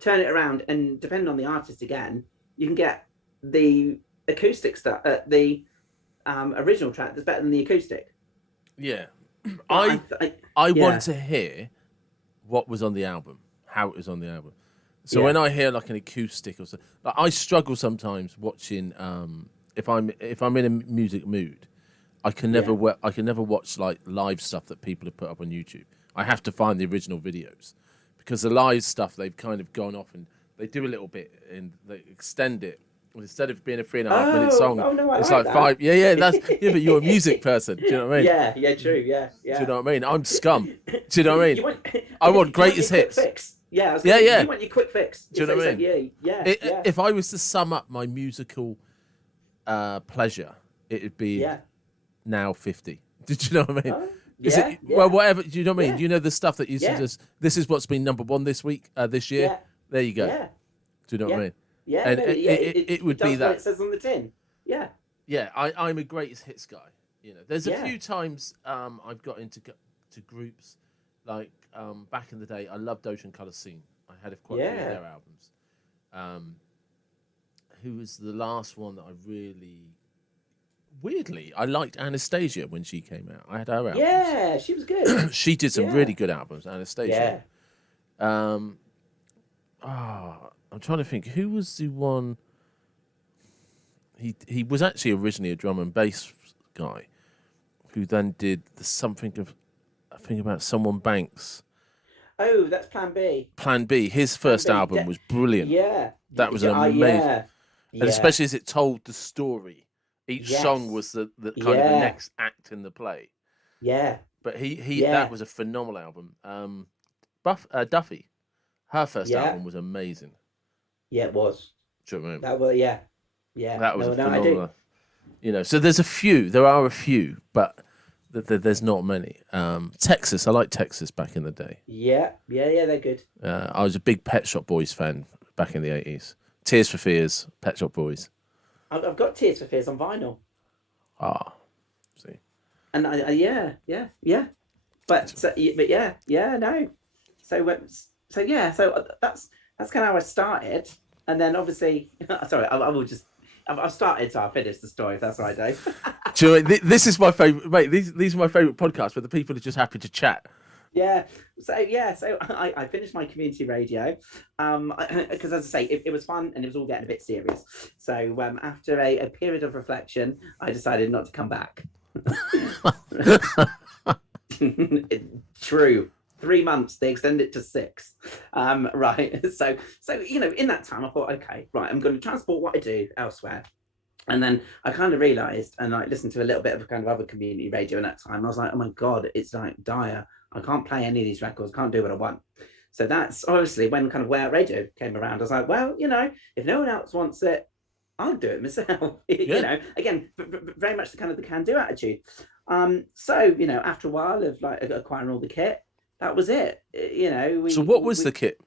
turn it around, and depending on the artist again, you can get the acoustic stuff, the original track that's better than the acoustic. Yeah. I want to hear what was on the album, how it was on the album. So when I hear like an acoustic or something, like I struggle sometimes watching. If I'm in a music mood, I can never watch like live stuff that people have put up on YouTube. I have to find the original videos, because the live stuff they've kind of gone off and they do a little bit and they extend it. Instead of being a 3.5 minute song, it's like 5. Yeah, but you're a music person. Do you know what I mean? Yeah, true. Yeah. Do you know what I mean? I'm scum. Do you know what I mean? I want greatest hits. Fix. Yeah, You want your quick fix. Do you know what I mean? Yeah. If I was to sum up my musical pleasure, it'd be now 50. Did you know what I mean? Well, whatever. Do you know what I mean? Do you know the stuff that you suggest? This is what's been number one this week, this year. There you go. Yeah. Do you know what I mean? Yeah, and it would be that. What it says on the tin. Yeah. Yeah, I'm a greatest hits guy. There's a few times I've got into groups like back in the day. I loved Ocean Colour Scene. I had quite a few of their albums. Who was the last one that I really weirdly I liked? Anastasia when she came out. I had her albums. Yeah, she was good. She did some really good albums. Anastasia. Yeah. I'm trying to think. Who was the one? He was actually originally a drum and bass guy who then did the something of I think about someone Banks. Oh, that's Plan B. Plan B. His Plan first B. album was brilliant. Yeah. That was an amazing, Yeah. and Yeah. especially as it told the story. Each song Yes. was the kind of the Yeah. next act in the play. Yeah. But he that Yeah. was a phenomenal album. Duffy, her first Yeah. album was amazing. Yeah. It was. Do you know what I mean? That was. Yeah. Yeah. That was a No. No. I do. phenomenal. So there are a few, but there's not many. Texas, I like Texas back in the day. Yeah. Yeah. Yeah. They're good. I was a big Pet Shop Boys fan back in the 80s. Tears for Fears, Pet Shop Boys. I've got Tears for Fears on vinyl, Ah, see. and yeah. But yeah, no. So that's kind of how I started, and then obviously, sorry, I will just. I've started, so I'll finish the story. If that's all right, Dave. Do you know, this is my favorite, mate. These are my favorite podcasts where the people are just happy to chat. Yeah. So I finished my community radio, because as I say, it was fun and it was all getting a bit serious. So after a period of reflection, I decided not to come back. True. 3 months, they extended it to 6. Right. So in that time I thought, okay, right, I'm going to transport what I do elsewhere. And then I kind of realized, and I listened to a little bit of kind of other community radio in that time. I was like, oh my God, it's like dire. I can't play any of these records, can't do what I want. So that's obviously when kind of Where Radio came around. I was like, well, if no one else wants it, I'll do it myself. Yeah. Again, very much the kind of the can do attitude. So after a while of like acquiring all the kit, that was it. So what was the kit?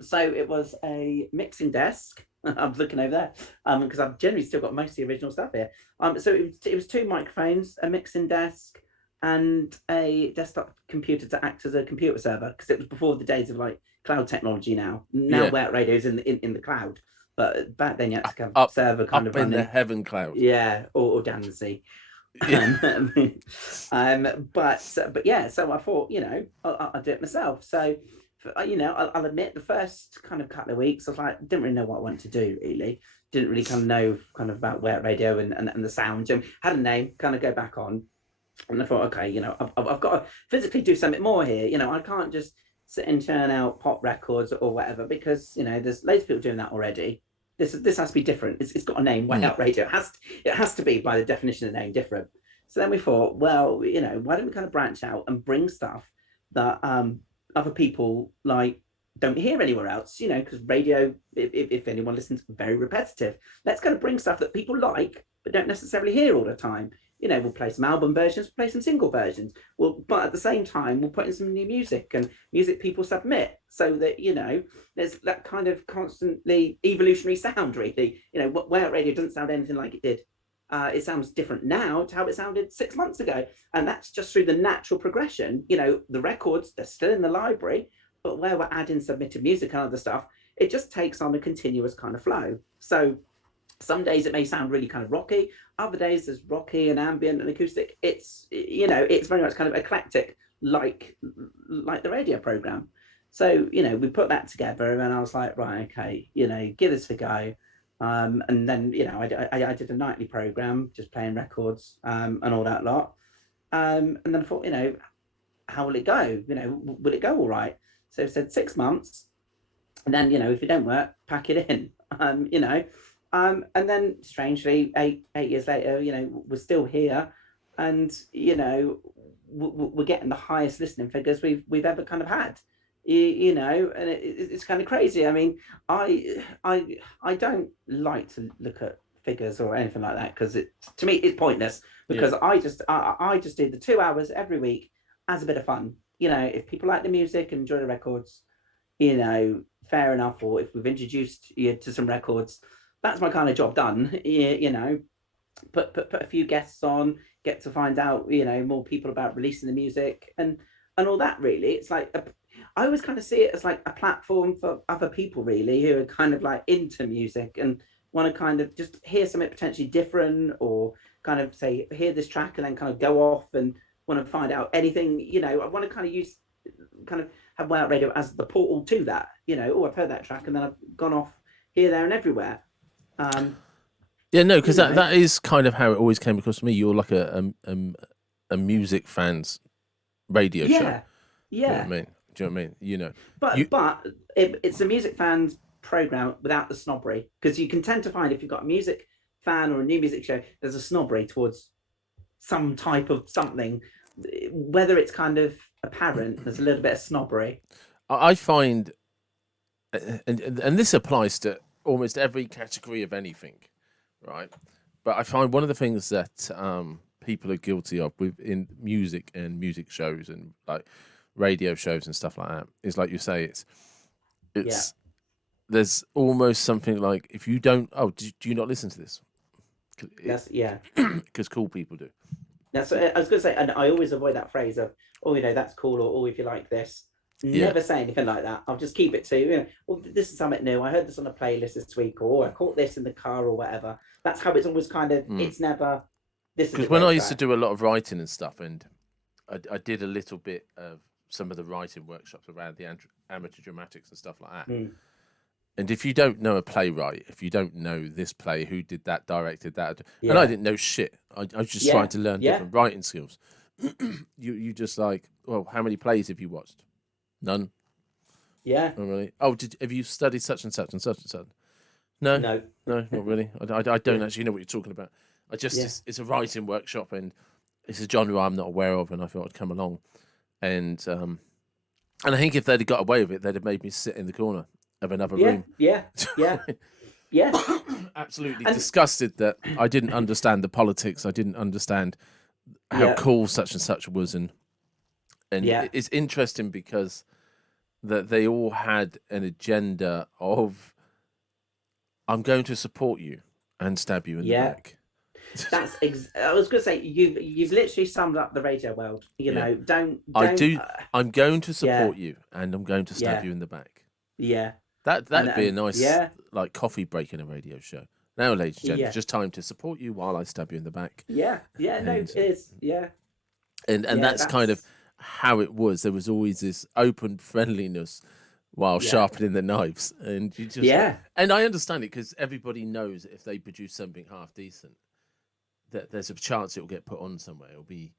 So it was a mixing desk. I'm looking over there because I've generally still got most of the original stuff here. So it was 2 microphones, a mixing desk, and a desktop computer to act as a computer server, because it was before the days of like cloud technology. Now Yeah. Where radio's in the cloud, but back then you had to have Up- server kind Up of in the running. heaven cloud. Yeah, or down the sea. Yeah. But yeah, so I thought, I'll do it myself. So, I'll admit the first kind of couple of weeks, I was like, didn't really know what I wanted to do, really. Didn't really kind of know kind of about Where Radio and the sound. Had a name, kind of go back on. And I thought, okay, I've got to physically do something more here. I can't just sit and churn out pop records or whatever, because, there's loads of people doing that already. This has to be different. It's got a name, Way Out Radio. It has to be, by the definition of the name, different. So then we thought, well, why don't we kind of branch out and bring stuff that other people like don't hear anywhere else? Because radio, if anyone listens, very repetitive. Let's kind of bring stuff that people like but don't necessarily hear all the time. We'll play some album versions, play some single versions. But at the same time, we'll put in some new music and music people submit, so that there's that kind of constantly evolutionary sound. Really, Where Radio doesn't sound anything like it did. It sounds different now to how it sounded 6 months ago, and that's just through the natural progression. The records, they're still in the library, but where we're adding submitted music and other stuff, it just takes on a continuous kind of flow. So some days it may sound really kind of rocky. Other days there's rocky and ambient and acoustic. It's very much kind of eclectic, like the radio program. So we put that together, and I was like, right, okay, give this a go. And then I did a nightly program, just playing records and all that lot. And then I thought, how will it go? Will it go all right? So I said 6 months, and then if it don't work, pack it in. And then strangely, eight years later, we're still here, and we're getting the highest listening figures we've ever kind of had. And it's kind of crazy. I mean, I don't like to look at figures or anything like that, because to me it's pointless, because I just do the 2 hours every week as a bit of fun. If people like the music and enjoy the records, fair enough. Or if we've introduced you to some records, that's my kind of job done. Put a few guests on, get to find out more people about releasing the music and all that. Really, it's like I always kind of see it as like a platform for other people, really, who are kind of like into music and want to kind of just hear something potentially different, or kind of say, hear this track and then kind of go off and want to find out anything. I want to kind of use kind of have my radio as the portal to that. Oh, I've heard that track, and then I've gone off here, there, and everywhere. Yeah, no, because that is kind of how it always came across to me. You're like a music fan's radio show. Yeah. Do you know what I mean? But it's a music fan's program without the snobbery, because you can tend to find if you've got a music fan or a new music show, there's a snobbery towards some type of something, whether it's kind of apparent. There's a little bit of snobbery. I find, and this applies to almost every category of anything, right? But I find one of the things that people are guilty of in music and music shows and like radio shows and stuff like that is, like you say, it's there's almost something like, if you don't, do you not listen to this? Because cool people do. That's I was going to say, and I always avoid that phrase of, that's cool, or if you like this. Never say anything like that. I'll just keep it to, this is something new. I heard this on a playlist this week, or I caught this in the car, or whatever. That's how it's always kind of. It's never. This is because when I used to do a lot of writing and stuff, and I did a little bit of some of the writing workshops around the amateur dramatics and stuff like that. And if you don't know a playwright, if you don't know this play, who did that, directed that, and I didn't know shit. I was just trying to learn different writing skills. you just like, well, how many plays have you watched? None. Yeah. Oh, really? Oh, have you studied such and such and such and such? No, not really. I don't actually know what you're talking about. I just it's a writing workshop, and it's a genre I'm not aware of, and I thought I'd come along, and I think if they'd have got away with it, they'd have made me sit in the corner of another room. Yeah. Absolutely disgusted that I didn't understand the politics. I didn't understand how cool such and such was, and it's interesting because that they all had an agenda of, I'm going to support you and stab you in the back. That's I was going to say, you've literally summed up the radio world. Don't I do. I'm going to support you, and I'm going to stab you in the back. Yeah. That'd be a nice like coffee break in a radio show. Now, ladies and gentlemen, just time to support you while I stab you in the back. It is. And that's kind of how it was. There was always this open friendliness while sharpening the knives, and you just and I understand it, because everybody knows that if they produce something half decent, that there's a chance it will get put on somewhere. It'll be,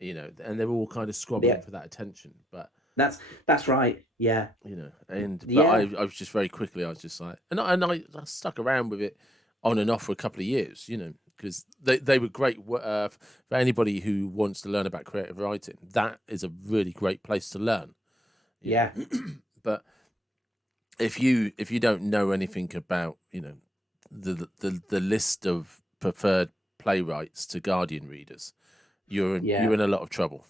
and they're all kind of squabbling for that attention. But that's right. Yeah. But I was just very quickly, I was just like, and I stuck around with it on and off for a couple of years, because they were great for anybody who wants to learn about creative writing. That is a really great place to learn. Yeah. But if you don't know anything about, the list of preferred playwrights to Guardian readers, you're in a lot of trouble.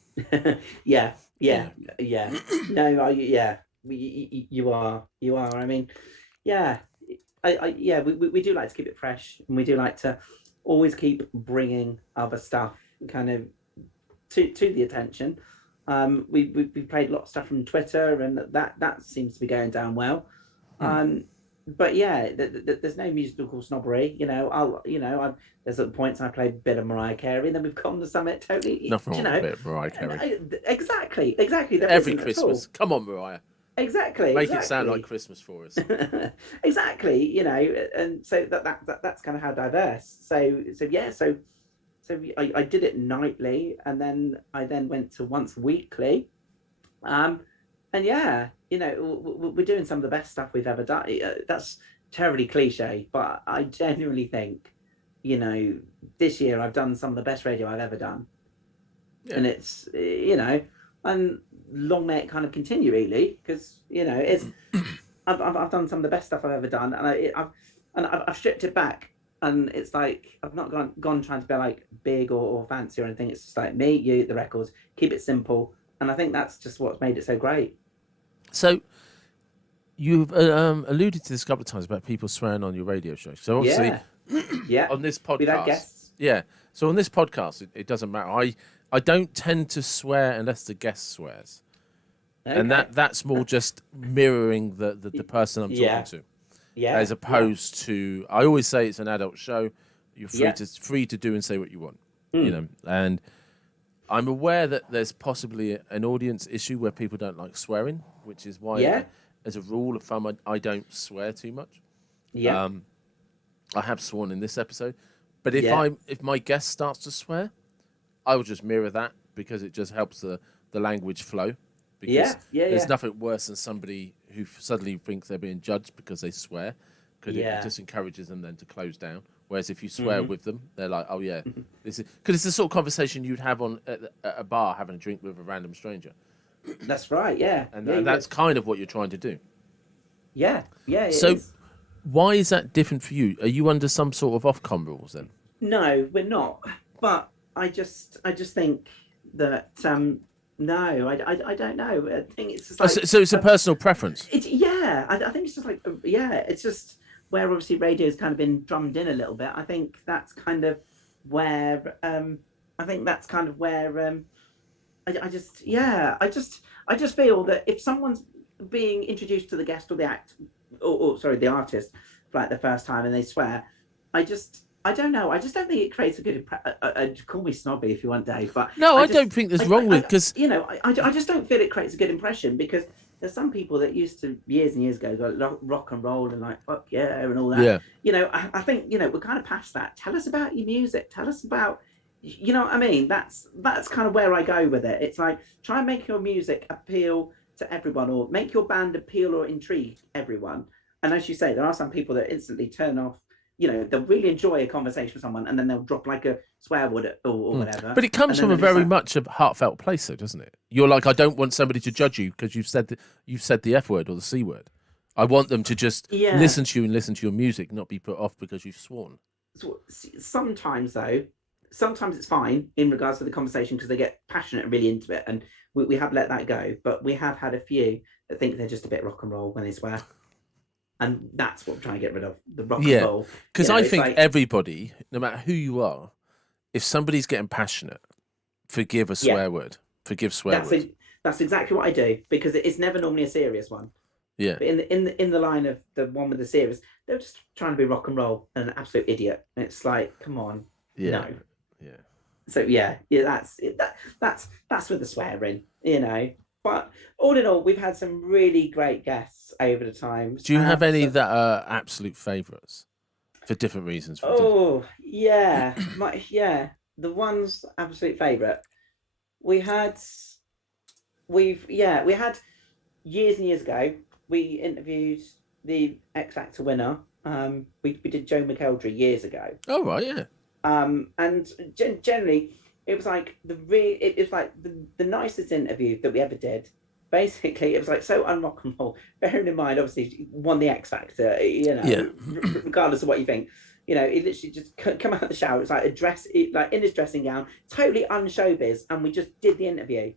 Yeah. No, you are. I mean, we do like to keep it fresh, and we do like to always keep bringing other stuff kind of to the attention. We played a lot of stuff from Twitter, and that seems to be going down well. But there's no musical snobbery. There's at points I played a bit of Mariah Carey, and then we've come to something totally. Nothing wrong with a bit of Mariah Carey. Exactly. Every Christmas, come on, Mariah. Exactly. Make it sound like Christmas for us. Exactly. And so that's kind of how diverse. So I did it nightly, and then I went to once weekly, and we're doing some of the best stuff we've ever done. That's terribly cliche, but I genuinely think, this year I've done some of the best radio I've ever done, and it's and long may it kind of continue, really, because it's I've done some of the best stuff I've ever done, and I've stripped it back. And it's like, I've not gone trying to be like big or fancy or anything. It's just like me, you, the records, keep it simple. And I think that's just what's made it so great. So you've alluded to this a couple of times about people swearing on your radio show. So obviously, on this podcast, we've had guests. Yeah. So on this podcast, it doesn't matter. I don't tend to swear unless the guest swears. Okay. And that's more just mirroring the person I'm talking to. Yeah, as opposed to, I always say it's an adult show. You're free to do and say what you want, and I'm aware that there's possibly an audience issue where people don't like swearing, which is why, Yeah, as a rule of thumb, I don't swear too much. yeah, I have sworn in this episode, but yeah, if my guest starts to swear, I will just mirror that because it just helps the language flow. Because yeah, yeah, there's yeah, nothing worse than somebody who suddenly thinks they're being judged because they swear, because it yeah. just encourages them then to close down. Whereas if you swear Hmm. with them, they're like, oh yeah, this is because it's the sort of conversation you'd have at a bar having a drink with a random stranger, That's right. Yeah, and yeah, that's kind of what you're trying to do. yeah, yeah. It So is. why is that different for you? Are you under some sort of Ofcom rules then? No, we're not. But I just think that no, I don't know. I think it's just like So it's a personal preference. yeah. I think it's just like yeah. It's just where obviously radio's kind of been drummed in a little bit. I think that's kind of where I think that's kind of where I just yeah. I just feel that if someone's being introduced to the guest or the act or sorry the artist for like the first time and they swear, I don't know. I just don't think it creates a good impression. Call me snobby if you want, Dave, but No, I don't think there's wrong with because you know, I just don't feel it creates a good impression because there's some people that used to years and years ago go rock and roll and like fuck yeah and all that. yeah, You know, I think you know we're kind of past that. Tell us about your music. Tell us about you know what I mean. That's kind of where I go with it. It's like try and make your music appeal to everyone or make your band appeal or intrigue everyone. And as you say, there are some people that instantly turn off, you know, they'll really enjoy a conversation with someone and then they'll drop like a swear word or whatever. but it comes And then from a they're just very like, much a heartfelt place, though, doesn't it? You're like, I don't want somebody to judge you because you've said the F word or the C word. I want them to just yeah. listen to you and listen to your music, not be put off because you've sworn. So, sometimes though, sometimes it's fine in regards to the conversation because they get passionate and really into it. And we have let that go. But we have had a few that think they're just a bit rock and roll when they swear. And that's what we're trying to get rid of, the rock and Yeah, roll. You because know, I it's think like, everybody, no matter who you are, if somebody's getting passionate, forgive a yeah, swear word. Forgive swear that's words. a, that's exactly what I do because it's never normally a serious one. Yeah, But in the line of the one with the series, they're just trying to be rock and roll and an absolute idiot. And it's like, come on, yeah, no. yeah. So yeah, yeah, that's with the swearing, you know. But all in all, we've had some really great guests over the times. Do you have any So that are absolute favourites for different reasons? oh yeah, yeah, the one's absolute favourite. We had we had years and years ago. We interviewed the X Factor winner. We did Joe McElderry years ago. Oh right, yeah, And generally it was like it was like the nicest interview that we ever did. Basically, it was like so unrock and roll. Bearing in mind, obviously, he won the X Factor. You yeah, know, regardless of what you think, you know, he literally just come out of the shower. It's like a dress, like in his dressing gown, totally unshowbiz, and we just did the interview.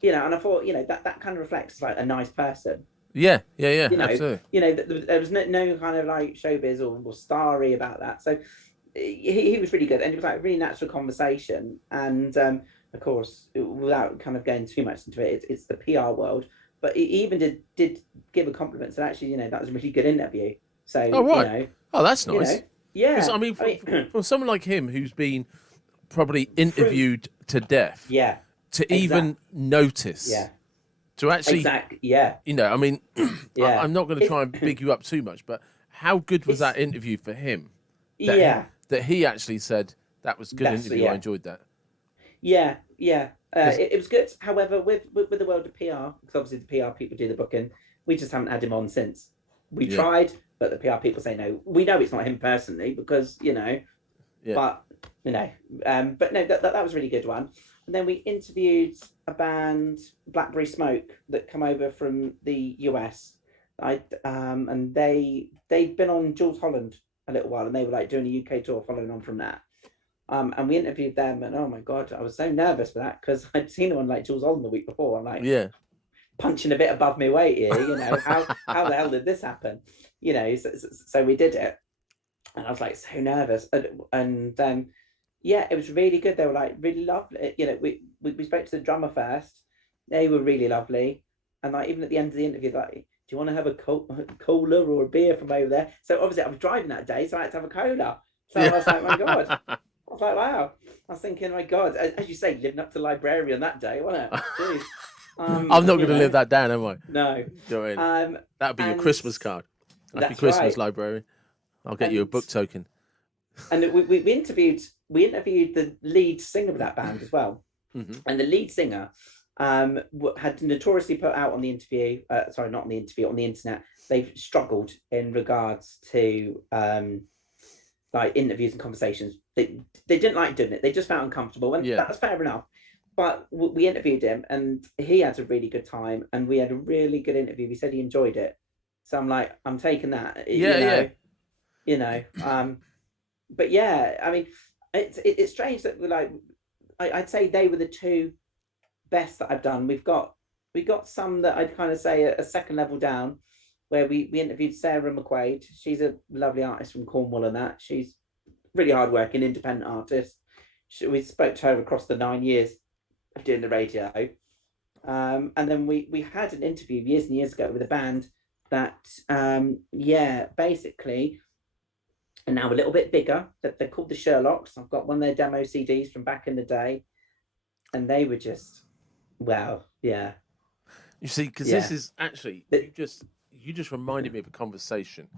You know, and I thought, you know, that kind of reflects like a nice person. yeah, yeah, yeah, You know, absolutely. there was no kind of like showbiz or starry about that. So he was really good and it was like a really natural conversation and of course without kind of going too much into it it's the PR world but he even did give a compliment so actually you know that was a really good interview so Oh right, oh that's you know nice. Because yeah I mean, I mean from someone like him who's been probably through interviewed to death, yeah to exact even notice, yeah to actually, exact yeah you know, I mean, yeah I'm not going to try and big you up too much, but how good was it's that interview for him? yeah That he actually said that was a good that's interview. I yeah enjoyed that. yeah Because it was good however with the world of PR because obviously the PR people do the booking we just haven't had him on since we yeah, tried but the PR people say no we know it's not him personally because you know yeah. but you know but no that was a really good one and then we interviewed a band Blackberry Smoke that come over from the US and they'd been on Jules Holland a little while and they were like doing a UK tour following on from that and we interviewed them and oh my god I was so nervous for that because I'd seen them on like Jules Holland the week before I'm like Yeah. punching a bit above my weight here you know how the hell did this happen you know so we did it and I was like so nervous and yeah it was really good they were like really lovely you know we spoke to the drummer first they were really lovely and like even at the end of the interview like do you want to have a cola or a beer from over there so obviously I was driving that day so I had to have a cola so I was like my god Yeah. I was like wow I was thinking, my God, as you say, living up to librarian that day, wasn't it? Jeez. I'm not going You to live know, that down, am I? no. Do you know what I mean? Um, That would be your and Christmas card. Happy that's Christmas, right. library. I'll get you a And book token. we interviewed the lead singer of that band as well. Hmm. And the lead singer had notoriously put out on the interview, sorry, not on the interview, on the internet, they've struggled in regards to like interviews and conversations. They didn't like doing it. They just felt uncomfortable, and Yeah. that was fair enough. But we interviewed him, and he had a really good time, and we had a really good interview. He said he enjoyed it, so I'm like, I'm taking that, Yeah, yeah. you know. But yeah, I mean, it's strange that we're like, I'd say they were the two best that I've done. We got some that I'd kind of say a second level down, where we interviewed Sarah McQuaid. She's a lovely artist from Cornwall, and that she's really hardworking, independent artist. We spoke to her across the 9 years of doing the radio. And then we had an interview years and years ago with a band that basically are now a little bit bigger. That they're called the Sherlocks. I've got one of their demo CDs from back in the day, and they were just wow, yeah, You see, because this yeah, is actually Th- you just reminded me of a conversation,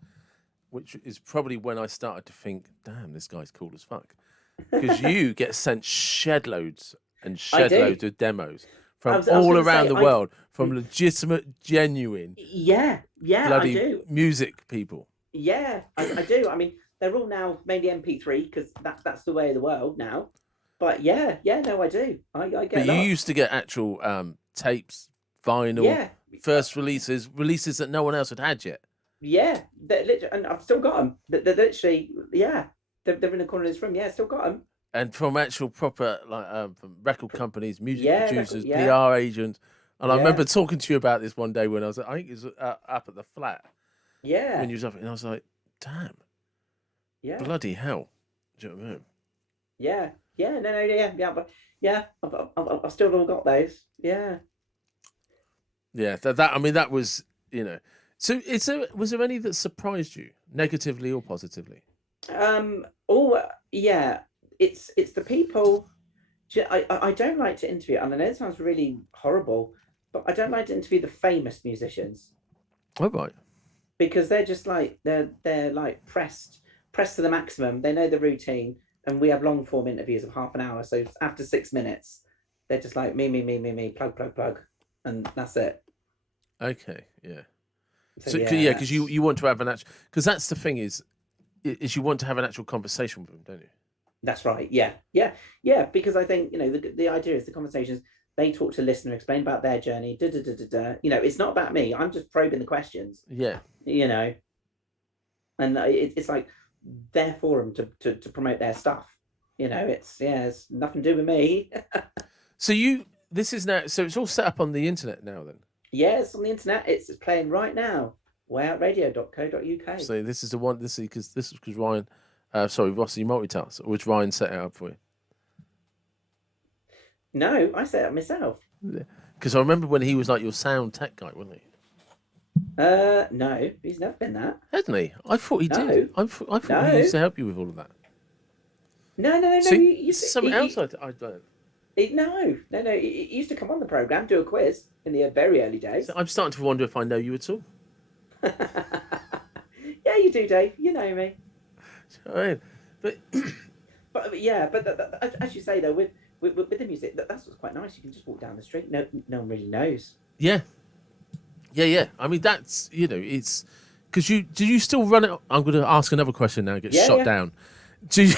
which is probably when I started to think, damn, this guy's cool as fuck. Because you get sent shed loads and I shed do. loads of demos I from was all going to around say the world, from legitimate, genuine, yeah, I bloody do. music people. Yeah, I do. I mean, they're all now mainly MP3 because that's the way of the world now. But yeah, no, I do. I But get you lots. used to get actual tapes, vinyl, Yeah, first releases that no one else had yet. yeah. They're literally, and I've still got them. They're literally, yeah. They're in the corner of this room. Yeah, still got them. And from actual proper like from record companies, music Yeah, record, producers, yeah, PR agents. And I yeah, remember talking to you about this one day when I think it was up at the flat when yeah, you was up, and I was like, "Damn, yeah, bloody hell!" Do you know what I mean? yeah, yeah. No, yeah. But yeah, I've still all got those. Yeah. Yeah, that I mean that was So was there any that surprised you negatively or positively? Oh yeah. It's the people. I don't like to interview, and I know it sounds really horrible, but I don't like to interview the famous musicians Oh right, because they're just like they're like pressed to the maximum. They know the routine, and we have long form interviews of half an hour. So after 6 minutes, they're just like me, plug, and that's it. okay, yeah. So So yeah, yeah, because you that's you want to have an actual because that's the thing is you want to have an actual conversation with them, don't you? that's right. Yeah. Because I think the idea is the conversations. They talk to the listener, explain about their journey. Da, da, da, da, da. It's not about me. I'm just probing the questions. Yeah. You know, and it's like their forum to promote their stuff. It's nothing to do with me. So this is now so it's all set up on the internet now then. Yeah, it's on the internet. It's playing right now. Wayoutradio.co.uk. So this is the one. This is because Ryan, Rossy multitask, which Ryan set it up for you. No, I set it up myself. Because I remember when he was like your sound tech guy, wasn't he? No, he's never been that. Hadn't he? I thought he No, did. I thought he no, used to help you with all of that. no. See, this is something else I don't. No. He used to come on the program, do a quiz in the very early days. So I'm starting to wonder if I know you at all. Yeah, you do, Dave. You know me. I mean, but But yeah, as you say though, with the music, that's what's quite nice. You can just walk down the street. No one really knows. yeah. I mean, that's it's because do you still run it? I'm going to ask another question now. Get shot Yeah. down. Do you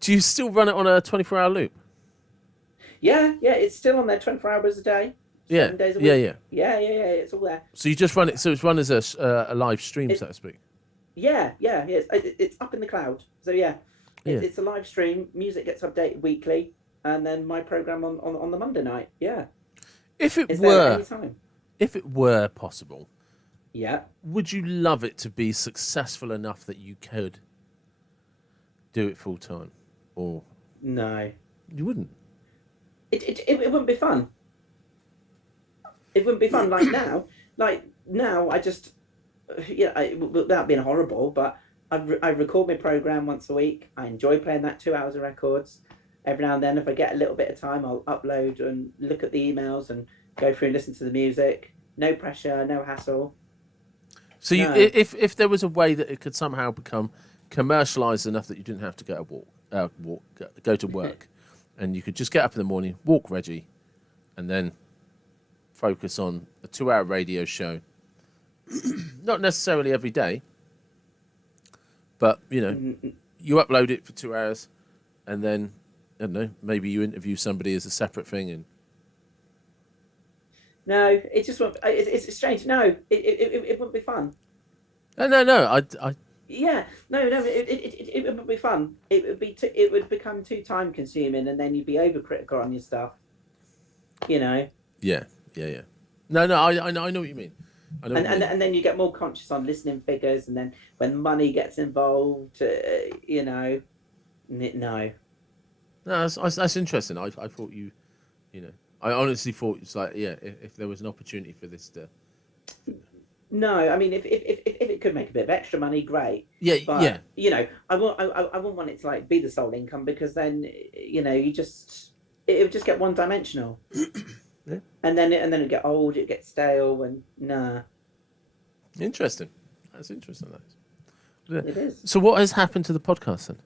do you still run it on a 24-hour loop? Yeah. It's still on there 24 hours a day, Yeah, 7 days a week. yeah. Yeah. It's all there. So you just run it. So it's run as a live stream, so to speak. Yeah. It's up in the cloud. So yeah, Yeah. it's a live stream. Music gets updated weekly, and then my program on the Monday night. Yeah, If it it's there anytime. if it were possible, Yeah. would you love it to be successful enough that you could do it full time, or No, you wouldn't? it wouldn't be fun. It wouldn't be fun like now. I just without being horrible, but I record my program once a week. I enjoy playing that 2 hours of records. every now and then, if I get a little bit of time, I'll upload and look at the emails and go through and listen to the music. No pressure, no hassle. So No. if there was a way that it could somehow become commercialized enough that you didn't have to go to work, and you could just get up in the morning, walk Reggie, and then focus on a 2-hour radio show, not necessarily every day, but you upload it for 2 hours, and then I don't know, maybe you interview somebody as a separate thing, and No, it just won't. It's strange. No, it wouldn't be fun. no, I Yeah, no, it wouldn't be fun. It would become too time consuming, and then you'd be overcritical on your stuff. yeah. No, I know what you mean. I know what you mean. And then you get more conscious on listening figures, and then when money gets involved, no. No, that's interesting. I thought I honestly thought it's like, yeah, if there was an opportunity for this to. No, I mean, if it could make a bit of extra money, great. Yeah, But I wouldn't want it to like be the sole income, because then it would just get one dimensional. Yeah. And then it get old, it gets stale, and nah. Interesting. That's interesting. It is. So what has happened to the podcast then?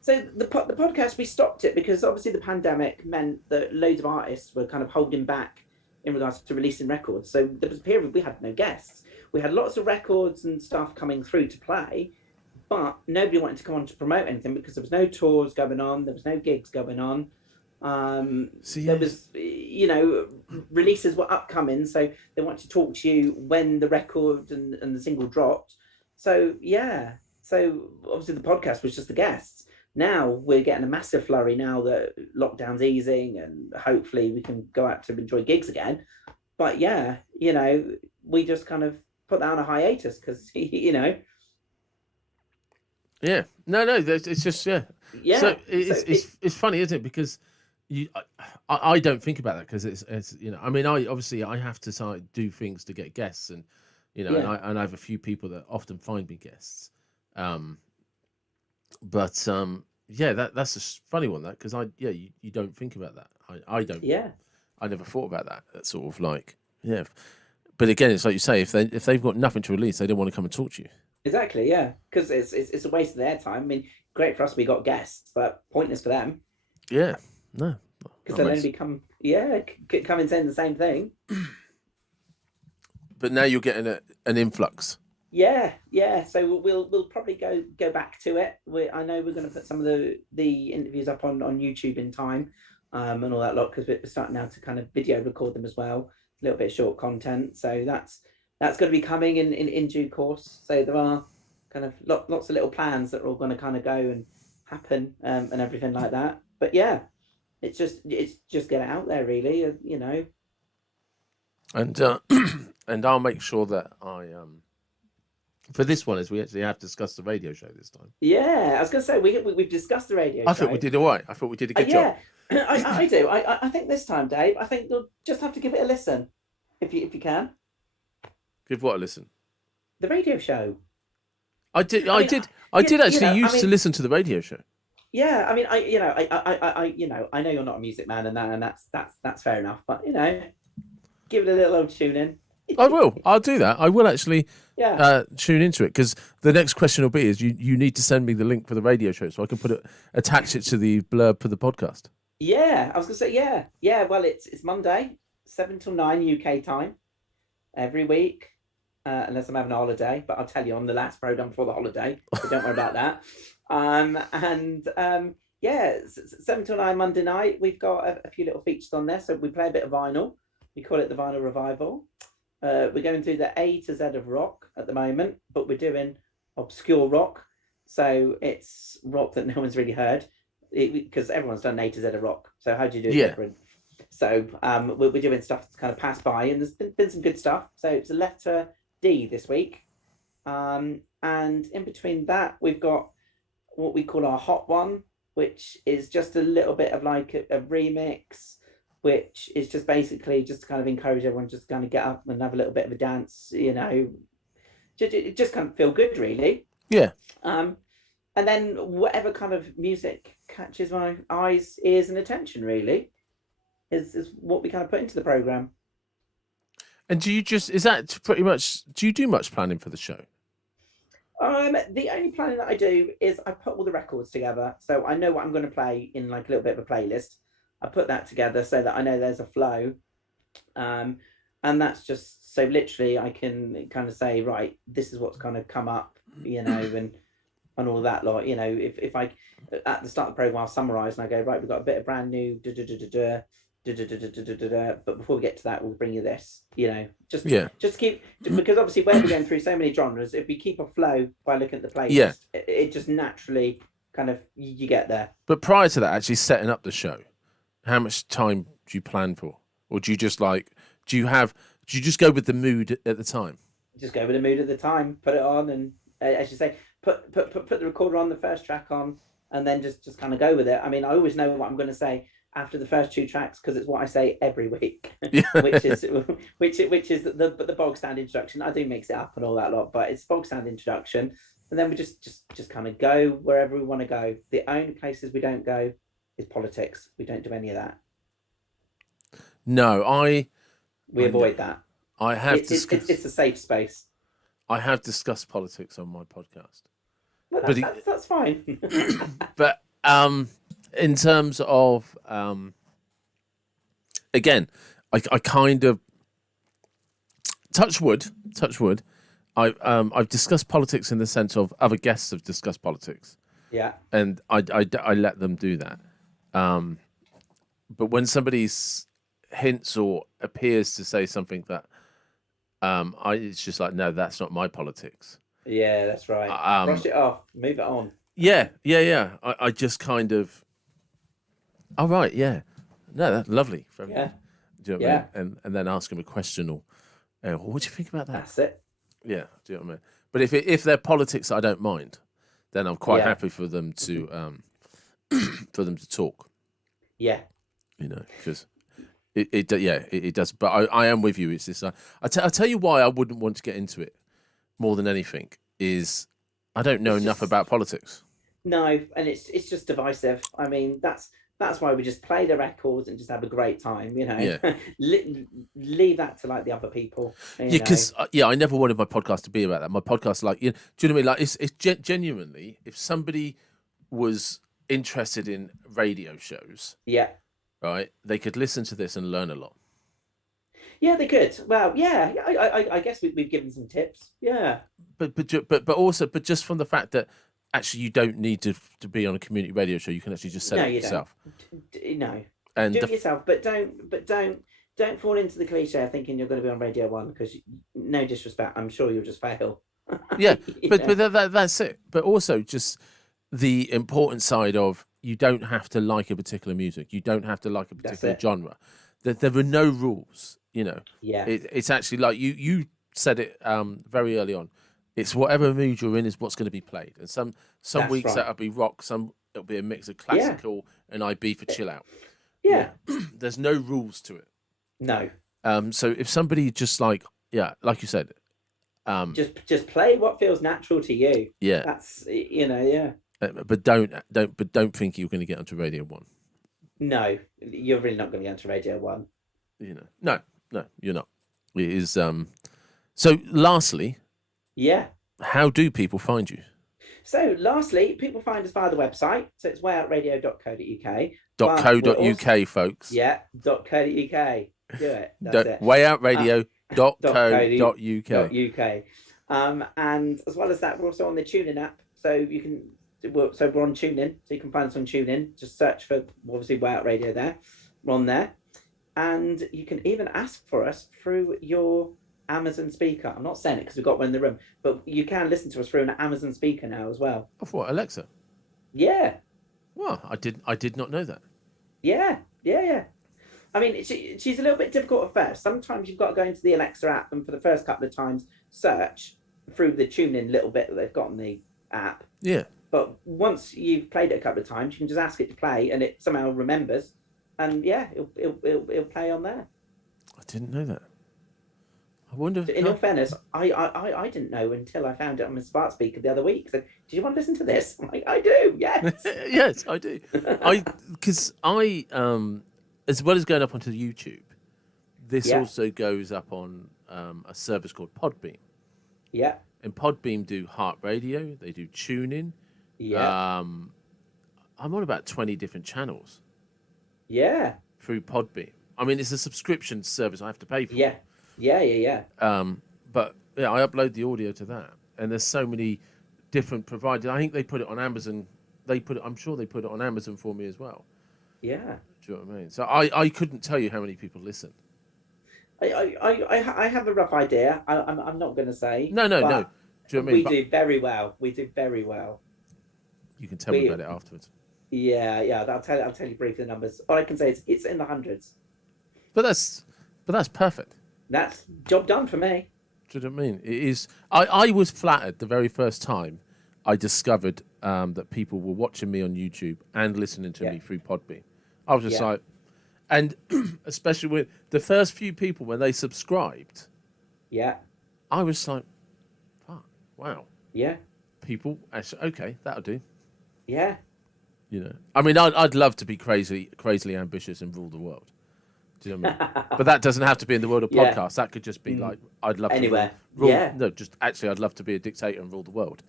So the podcast, we stopped it because obviously the pandemic meant that loads of artists were kind of holding back in regards to releasing records. So there was a period we had no guests. We had lots of records and stuff coming through to play, but nobody wanted to come on to promote anything because there was no tours going on, there was no gigs going on. There was, releases were upcoming, so they want to talk to you when the record and the single dropped. So obviously the podcast was just the guests. Now we're getting a massive flurry now that lockdown's easing, and hopefully we can go out to enjoy gigs again. But we just kind of put that on a hiatus because Yeah. No, it's just Yeah. So it's funny, isn't it? Because I don't think about that, because it's I mean, I have to do things to get guests, and and I have a few people that often find me guests. But that's a funny one, that, because you don't think about that. I don't. Yeah. I never thought about that. That's sort of like, yeah. But again, it's like you say, if they've got nothing to release, they don't want to come and talk to you. Exactly, yeah, because it's a waste of their time. I mean, great for us, we got guests, but pointless for them. Yeah, no, because they'll only come and saying the same thing. But now you're getting an influx. Yeah. So we'll probably go back to it. I know we're going to put some of the interviews up on YouTube in time, and all that lot, because we're starting now to kind of video record them as well. A little bit of short content, so that's going to be coming in due course. So there are kind of lots of little plans that are all going to kind of go and happen, and everything like that. But yeah, it's just get it out there, really, And and I'll make sure that I for this one, as we actually have discussed the radio show this time. Yeah, I was going to say we've discussed the radio show. I thought we did all right. I thought we did a good job. I do. I think this time, Dave, I think you'll just have to give it a listen, if you can. Give what a listen? The radio show. I did actually used to listen to the radio show. Yeah, I mean, I know you're not a music man, and that's fair enough. But give it a little old tune in. I will. I'll do that. I will actually tune into it, because the next question will be: you need to send me the link for the radio show so I can attach it to the blurb for the podcast. Yeah, I was gonna say yeah. Well, it's Monday, 7 till 9 UK time, every week, unless I'm having a holiday. But I'll tell you on the last program before the holiday, so don't worry about that. 7 till 9 Monday night. We've got a few little features on there. So we play a bit of vinyl. We call it the Vinyl Revival. We're going through the A to Z of rock at the moment, but we're doing obscure rock. So it's rock that no one's really heard, because everyone's done A to Z of rock. So how do you do it different? So we're doing stuff that's kind of passed by, and there's been some good stuff. So it's a letter D this week. And in between that, we've got what we call our Hot One, which is just a little bit of like a remix, which is just basically just to kind of encourage everyone just to kind of get up and have a little bit of a dance, just kind of feel good, really. Yeah. And then whatever kind of music catches my eyes, ears, and attention. Really, is what we kind of put into the program. And do you just is that pretty much? Do you do much planning for the show? The only planning that I do is I put all the records together, so I know what I'm going to play in like a little bit of a playlist. I put that together so that I know there's a flow, um, and that's just so literally I can kind of say, right, this is what's kind of come up, and all that lot. If I at the start of the program I'll summarize and I go, right, we've got a bit of brand new but before we get to that we'll bring you this, just keep, because obviously where we're going through so many genres, if we keep a flow by looking at the playlist, Yeah. it just naturally kind of you get there. But prior to that, actually setting up the show, how much time do you plan for, or do you just do you just go with the mood at the time? Just go with the mood at the time, put it on, and as you say, put the recorder on, the first track on, and then just kind of go with it. I mean, I always know what I'm going to say after the first two tracks because it's what I say every week, which is the bog standard introduction. I do mix it up and all that lot, but it's bog standard introduction, and then we just kind of go wherever we want to go. The only places we don't go is politics. We don't do any of that. No, we avoid that. I have it's a safe space. I have discussed politics on my podcast. Well, that's fine. But in terms of again, I kind of touch wood. I've discussed politics in the sense of other guests have discussed politics. Yeah. And I let them do that. But when somebody hints or appears to say something that it's just like, no, that's not my politics. Yeah, that's right. Brush it off, move it on. Yeah. I just kind of, all right, yeah. No, that's lovely. From yeah. Do you know what I mean? And then ask them a question or, what do you think about that? That's it. Yeah, do you know what I mean? But if they're politics I don't mind, then I'm quite happy for them to for them to talk. Yeah. Because it does. But I am with you. It's this. I'll tell you why I wouldn't want to get into it more than anything is I don't know enough about politics. No, and it's just divisive. I mean, that's why we just play the records and just have a great time. Yeah. Leave that to like the other people. Yeah, because I never wanted my podcast to be about that. My podcast, do you know what I mean? Like, it's genuinely, if somebody was interested in radio shows, right, they could listen to this and learn a lot. Yeah, they could. Well, yeah, I guess we've given some tips. Yeah, but also just from the fact that actually you don't need to be on a community radio show. You can actually just set it yourself. No, and do it yourself, but don't fall into the cliche of thinking you're going to be on Radio 1 because no disrespect, I'm sure you'll just fail. Yeah, but that's it. But also just the important side of you don't have to like a particular music. You don't have to like a particular genre. There are no rules. Yeah. It's actually like you said it very early on. It's whatever mood you're in is what's going to be played. And some weeks that'll be rock, some it'll be a mix of classical and IB for chill out. Yeah. There's no rules to it. No. So if somebody just like you said, just play what feels natural to you. Yeah. That's yeah. But don't think you're going to get onto Radio 1. No, you're really not going to get onto Radio 1. No, you're not. It is so lastly, how do people find you? So lastly, people find us via the website. So it's wayoutradio.co.uk. .co.uk, folks. Yeah, .co.uk. Do it. That's it. Wayoutradio.co.uk. And as well as that, we're also on the TuneIn app. So you can we're on TuneIn. So you can find us on TuneIn. Just search for obviously Way Out Radio there. We're on there. And you can even ask for us through your Amazon speaker. I'm not saying it because we've got one in the room, but you can listen to us through an Amazon speaker now as well. Of what, Alexa? Yeah. Well, I did not know that. Yeah. I mean, she's a little bit difficult at first. Sometimes you've got to go into the Alexa app and for the first couple of times search through the TuneIn little bit that they've got on the app. Yeah. But once you've played it a couple of times, you can just ask it to play and it somehow remembers. And it'll play on there. I didn't know that. wonder. In all fairness, I didn't know until I found it on my smart speaker the other week. Said, "Do you want to listen to this?" I'm like, "I do, yes." Yes, I do. Because as well as going up onto YouTube, this Yeah. also goes up on a service called Podbeam. Yeah. And Podbeam do heart radio, they do tuning. Yeah. I'm on about 20 different channels Yeah. through Podbeam. I mean, it's a subscription service I have to pay for. Yeah. Yeah. Yeah. But yeah, I upload the audio to that, and there's so many different providers. I think they put it on Amazon. I'm sure they put it on Amazon for me as well. Yeah. Do you know what I mean? So I couldn't tell you how many people listen. I have a rough idea. I'm not going to say. No. Do you know what I mean? We do very well. We do very well. You can tell me about it afterwards. Yeah. I'll tell you briefly the numbers. All I can say is it's in the hundreds. But that's perfect. That's job done for me. Do you know what I mean? It is. I was flattered the very first time I discovered that people were watching me on YouTube and listening to me through Podbean. I was just like, and especially with the first few people when they subscribed, I was like, fuck, wow. Yeah. People actually, okay, that'll do. Yeah. You know, I mean, I'd love to be crazily ambitious and rule the world. Do you know what I mean? But that doesn't have to be in the world of podcasts. That could just be like, I'd love anywhere. to rule. Yeah. No, just actually, I'd love to be a dictator and rule the world.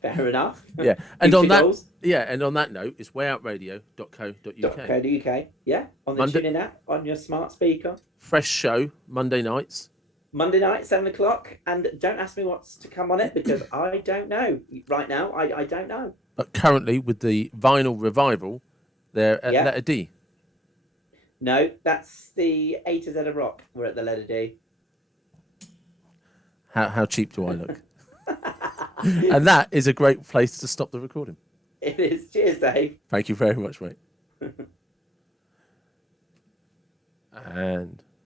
Fair enough. Yeah, and on that note, it's wayoutradio.co.uk. Yeah, on the TuneIn app, on your smart speaker. Fresh show Monday nights. Monday night, 7:00, and don't ask me what's to come on it because I don't know right now. I don't know. But currently, with the vinyl revival, they're at letter D. No, that's the A to Z of rock. We're at the letter D. How cheap do I look? And that is a great place to stop the recording. It is. Cheers, Dave. Thank you very much, mate. And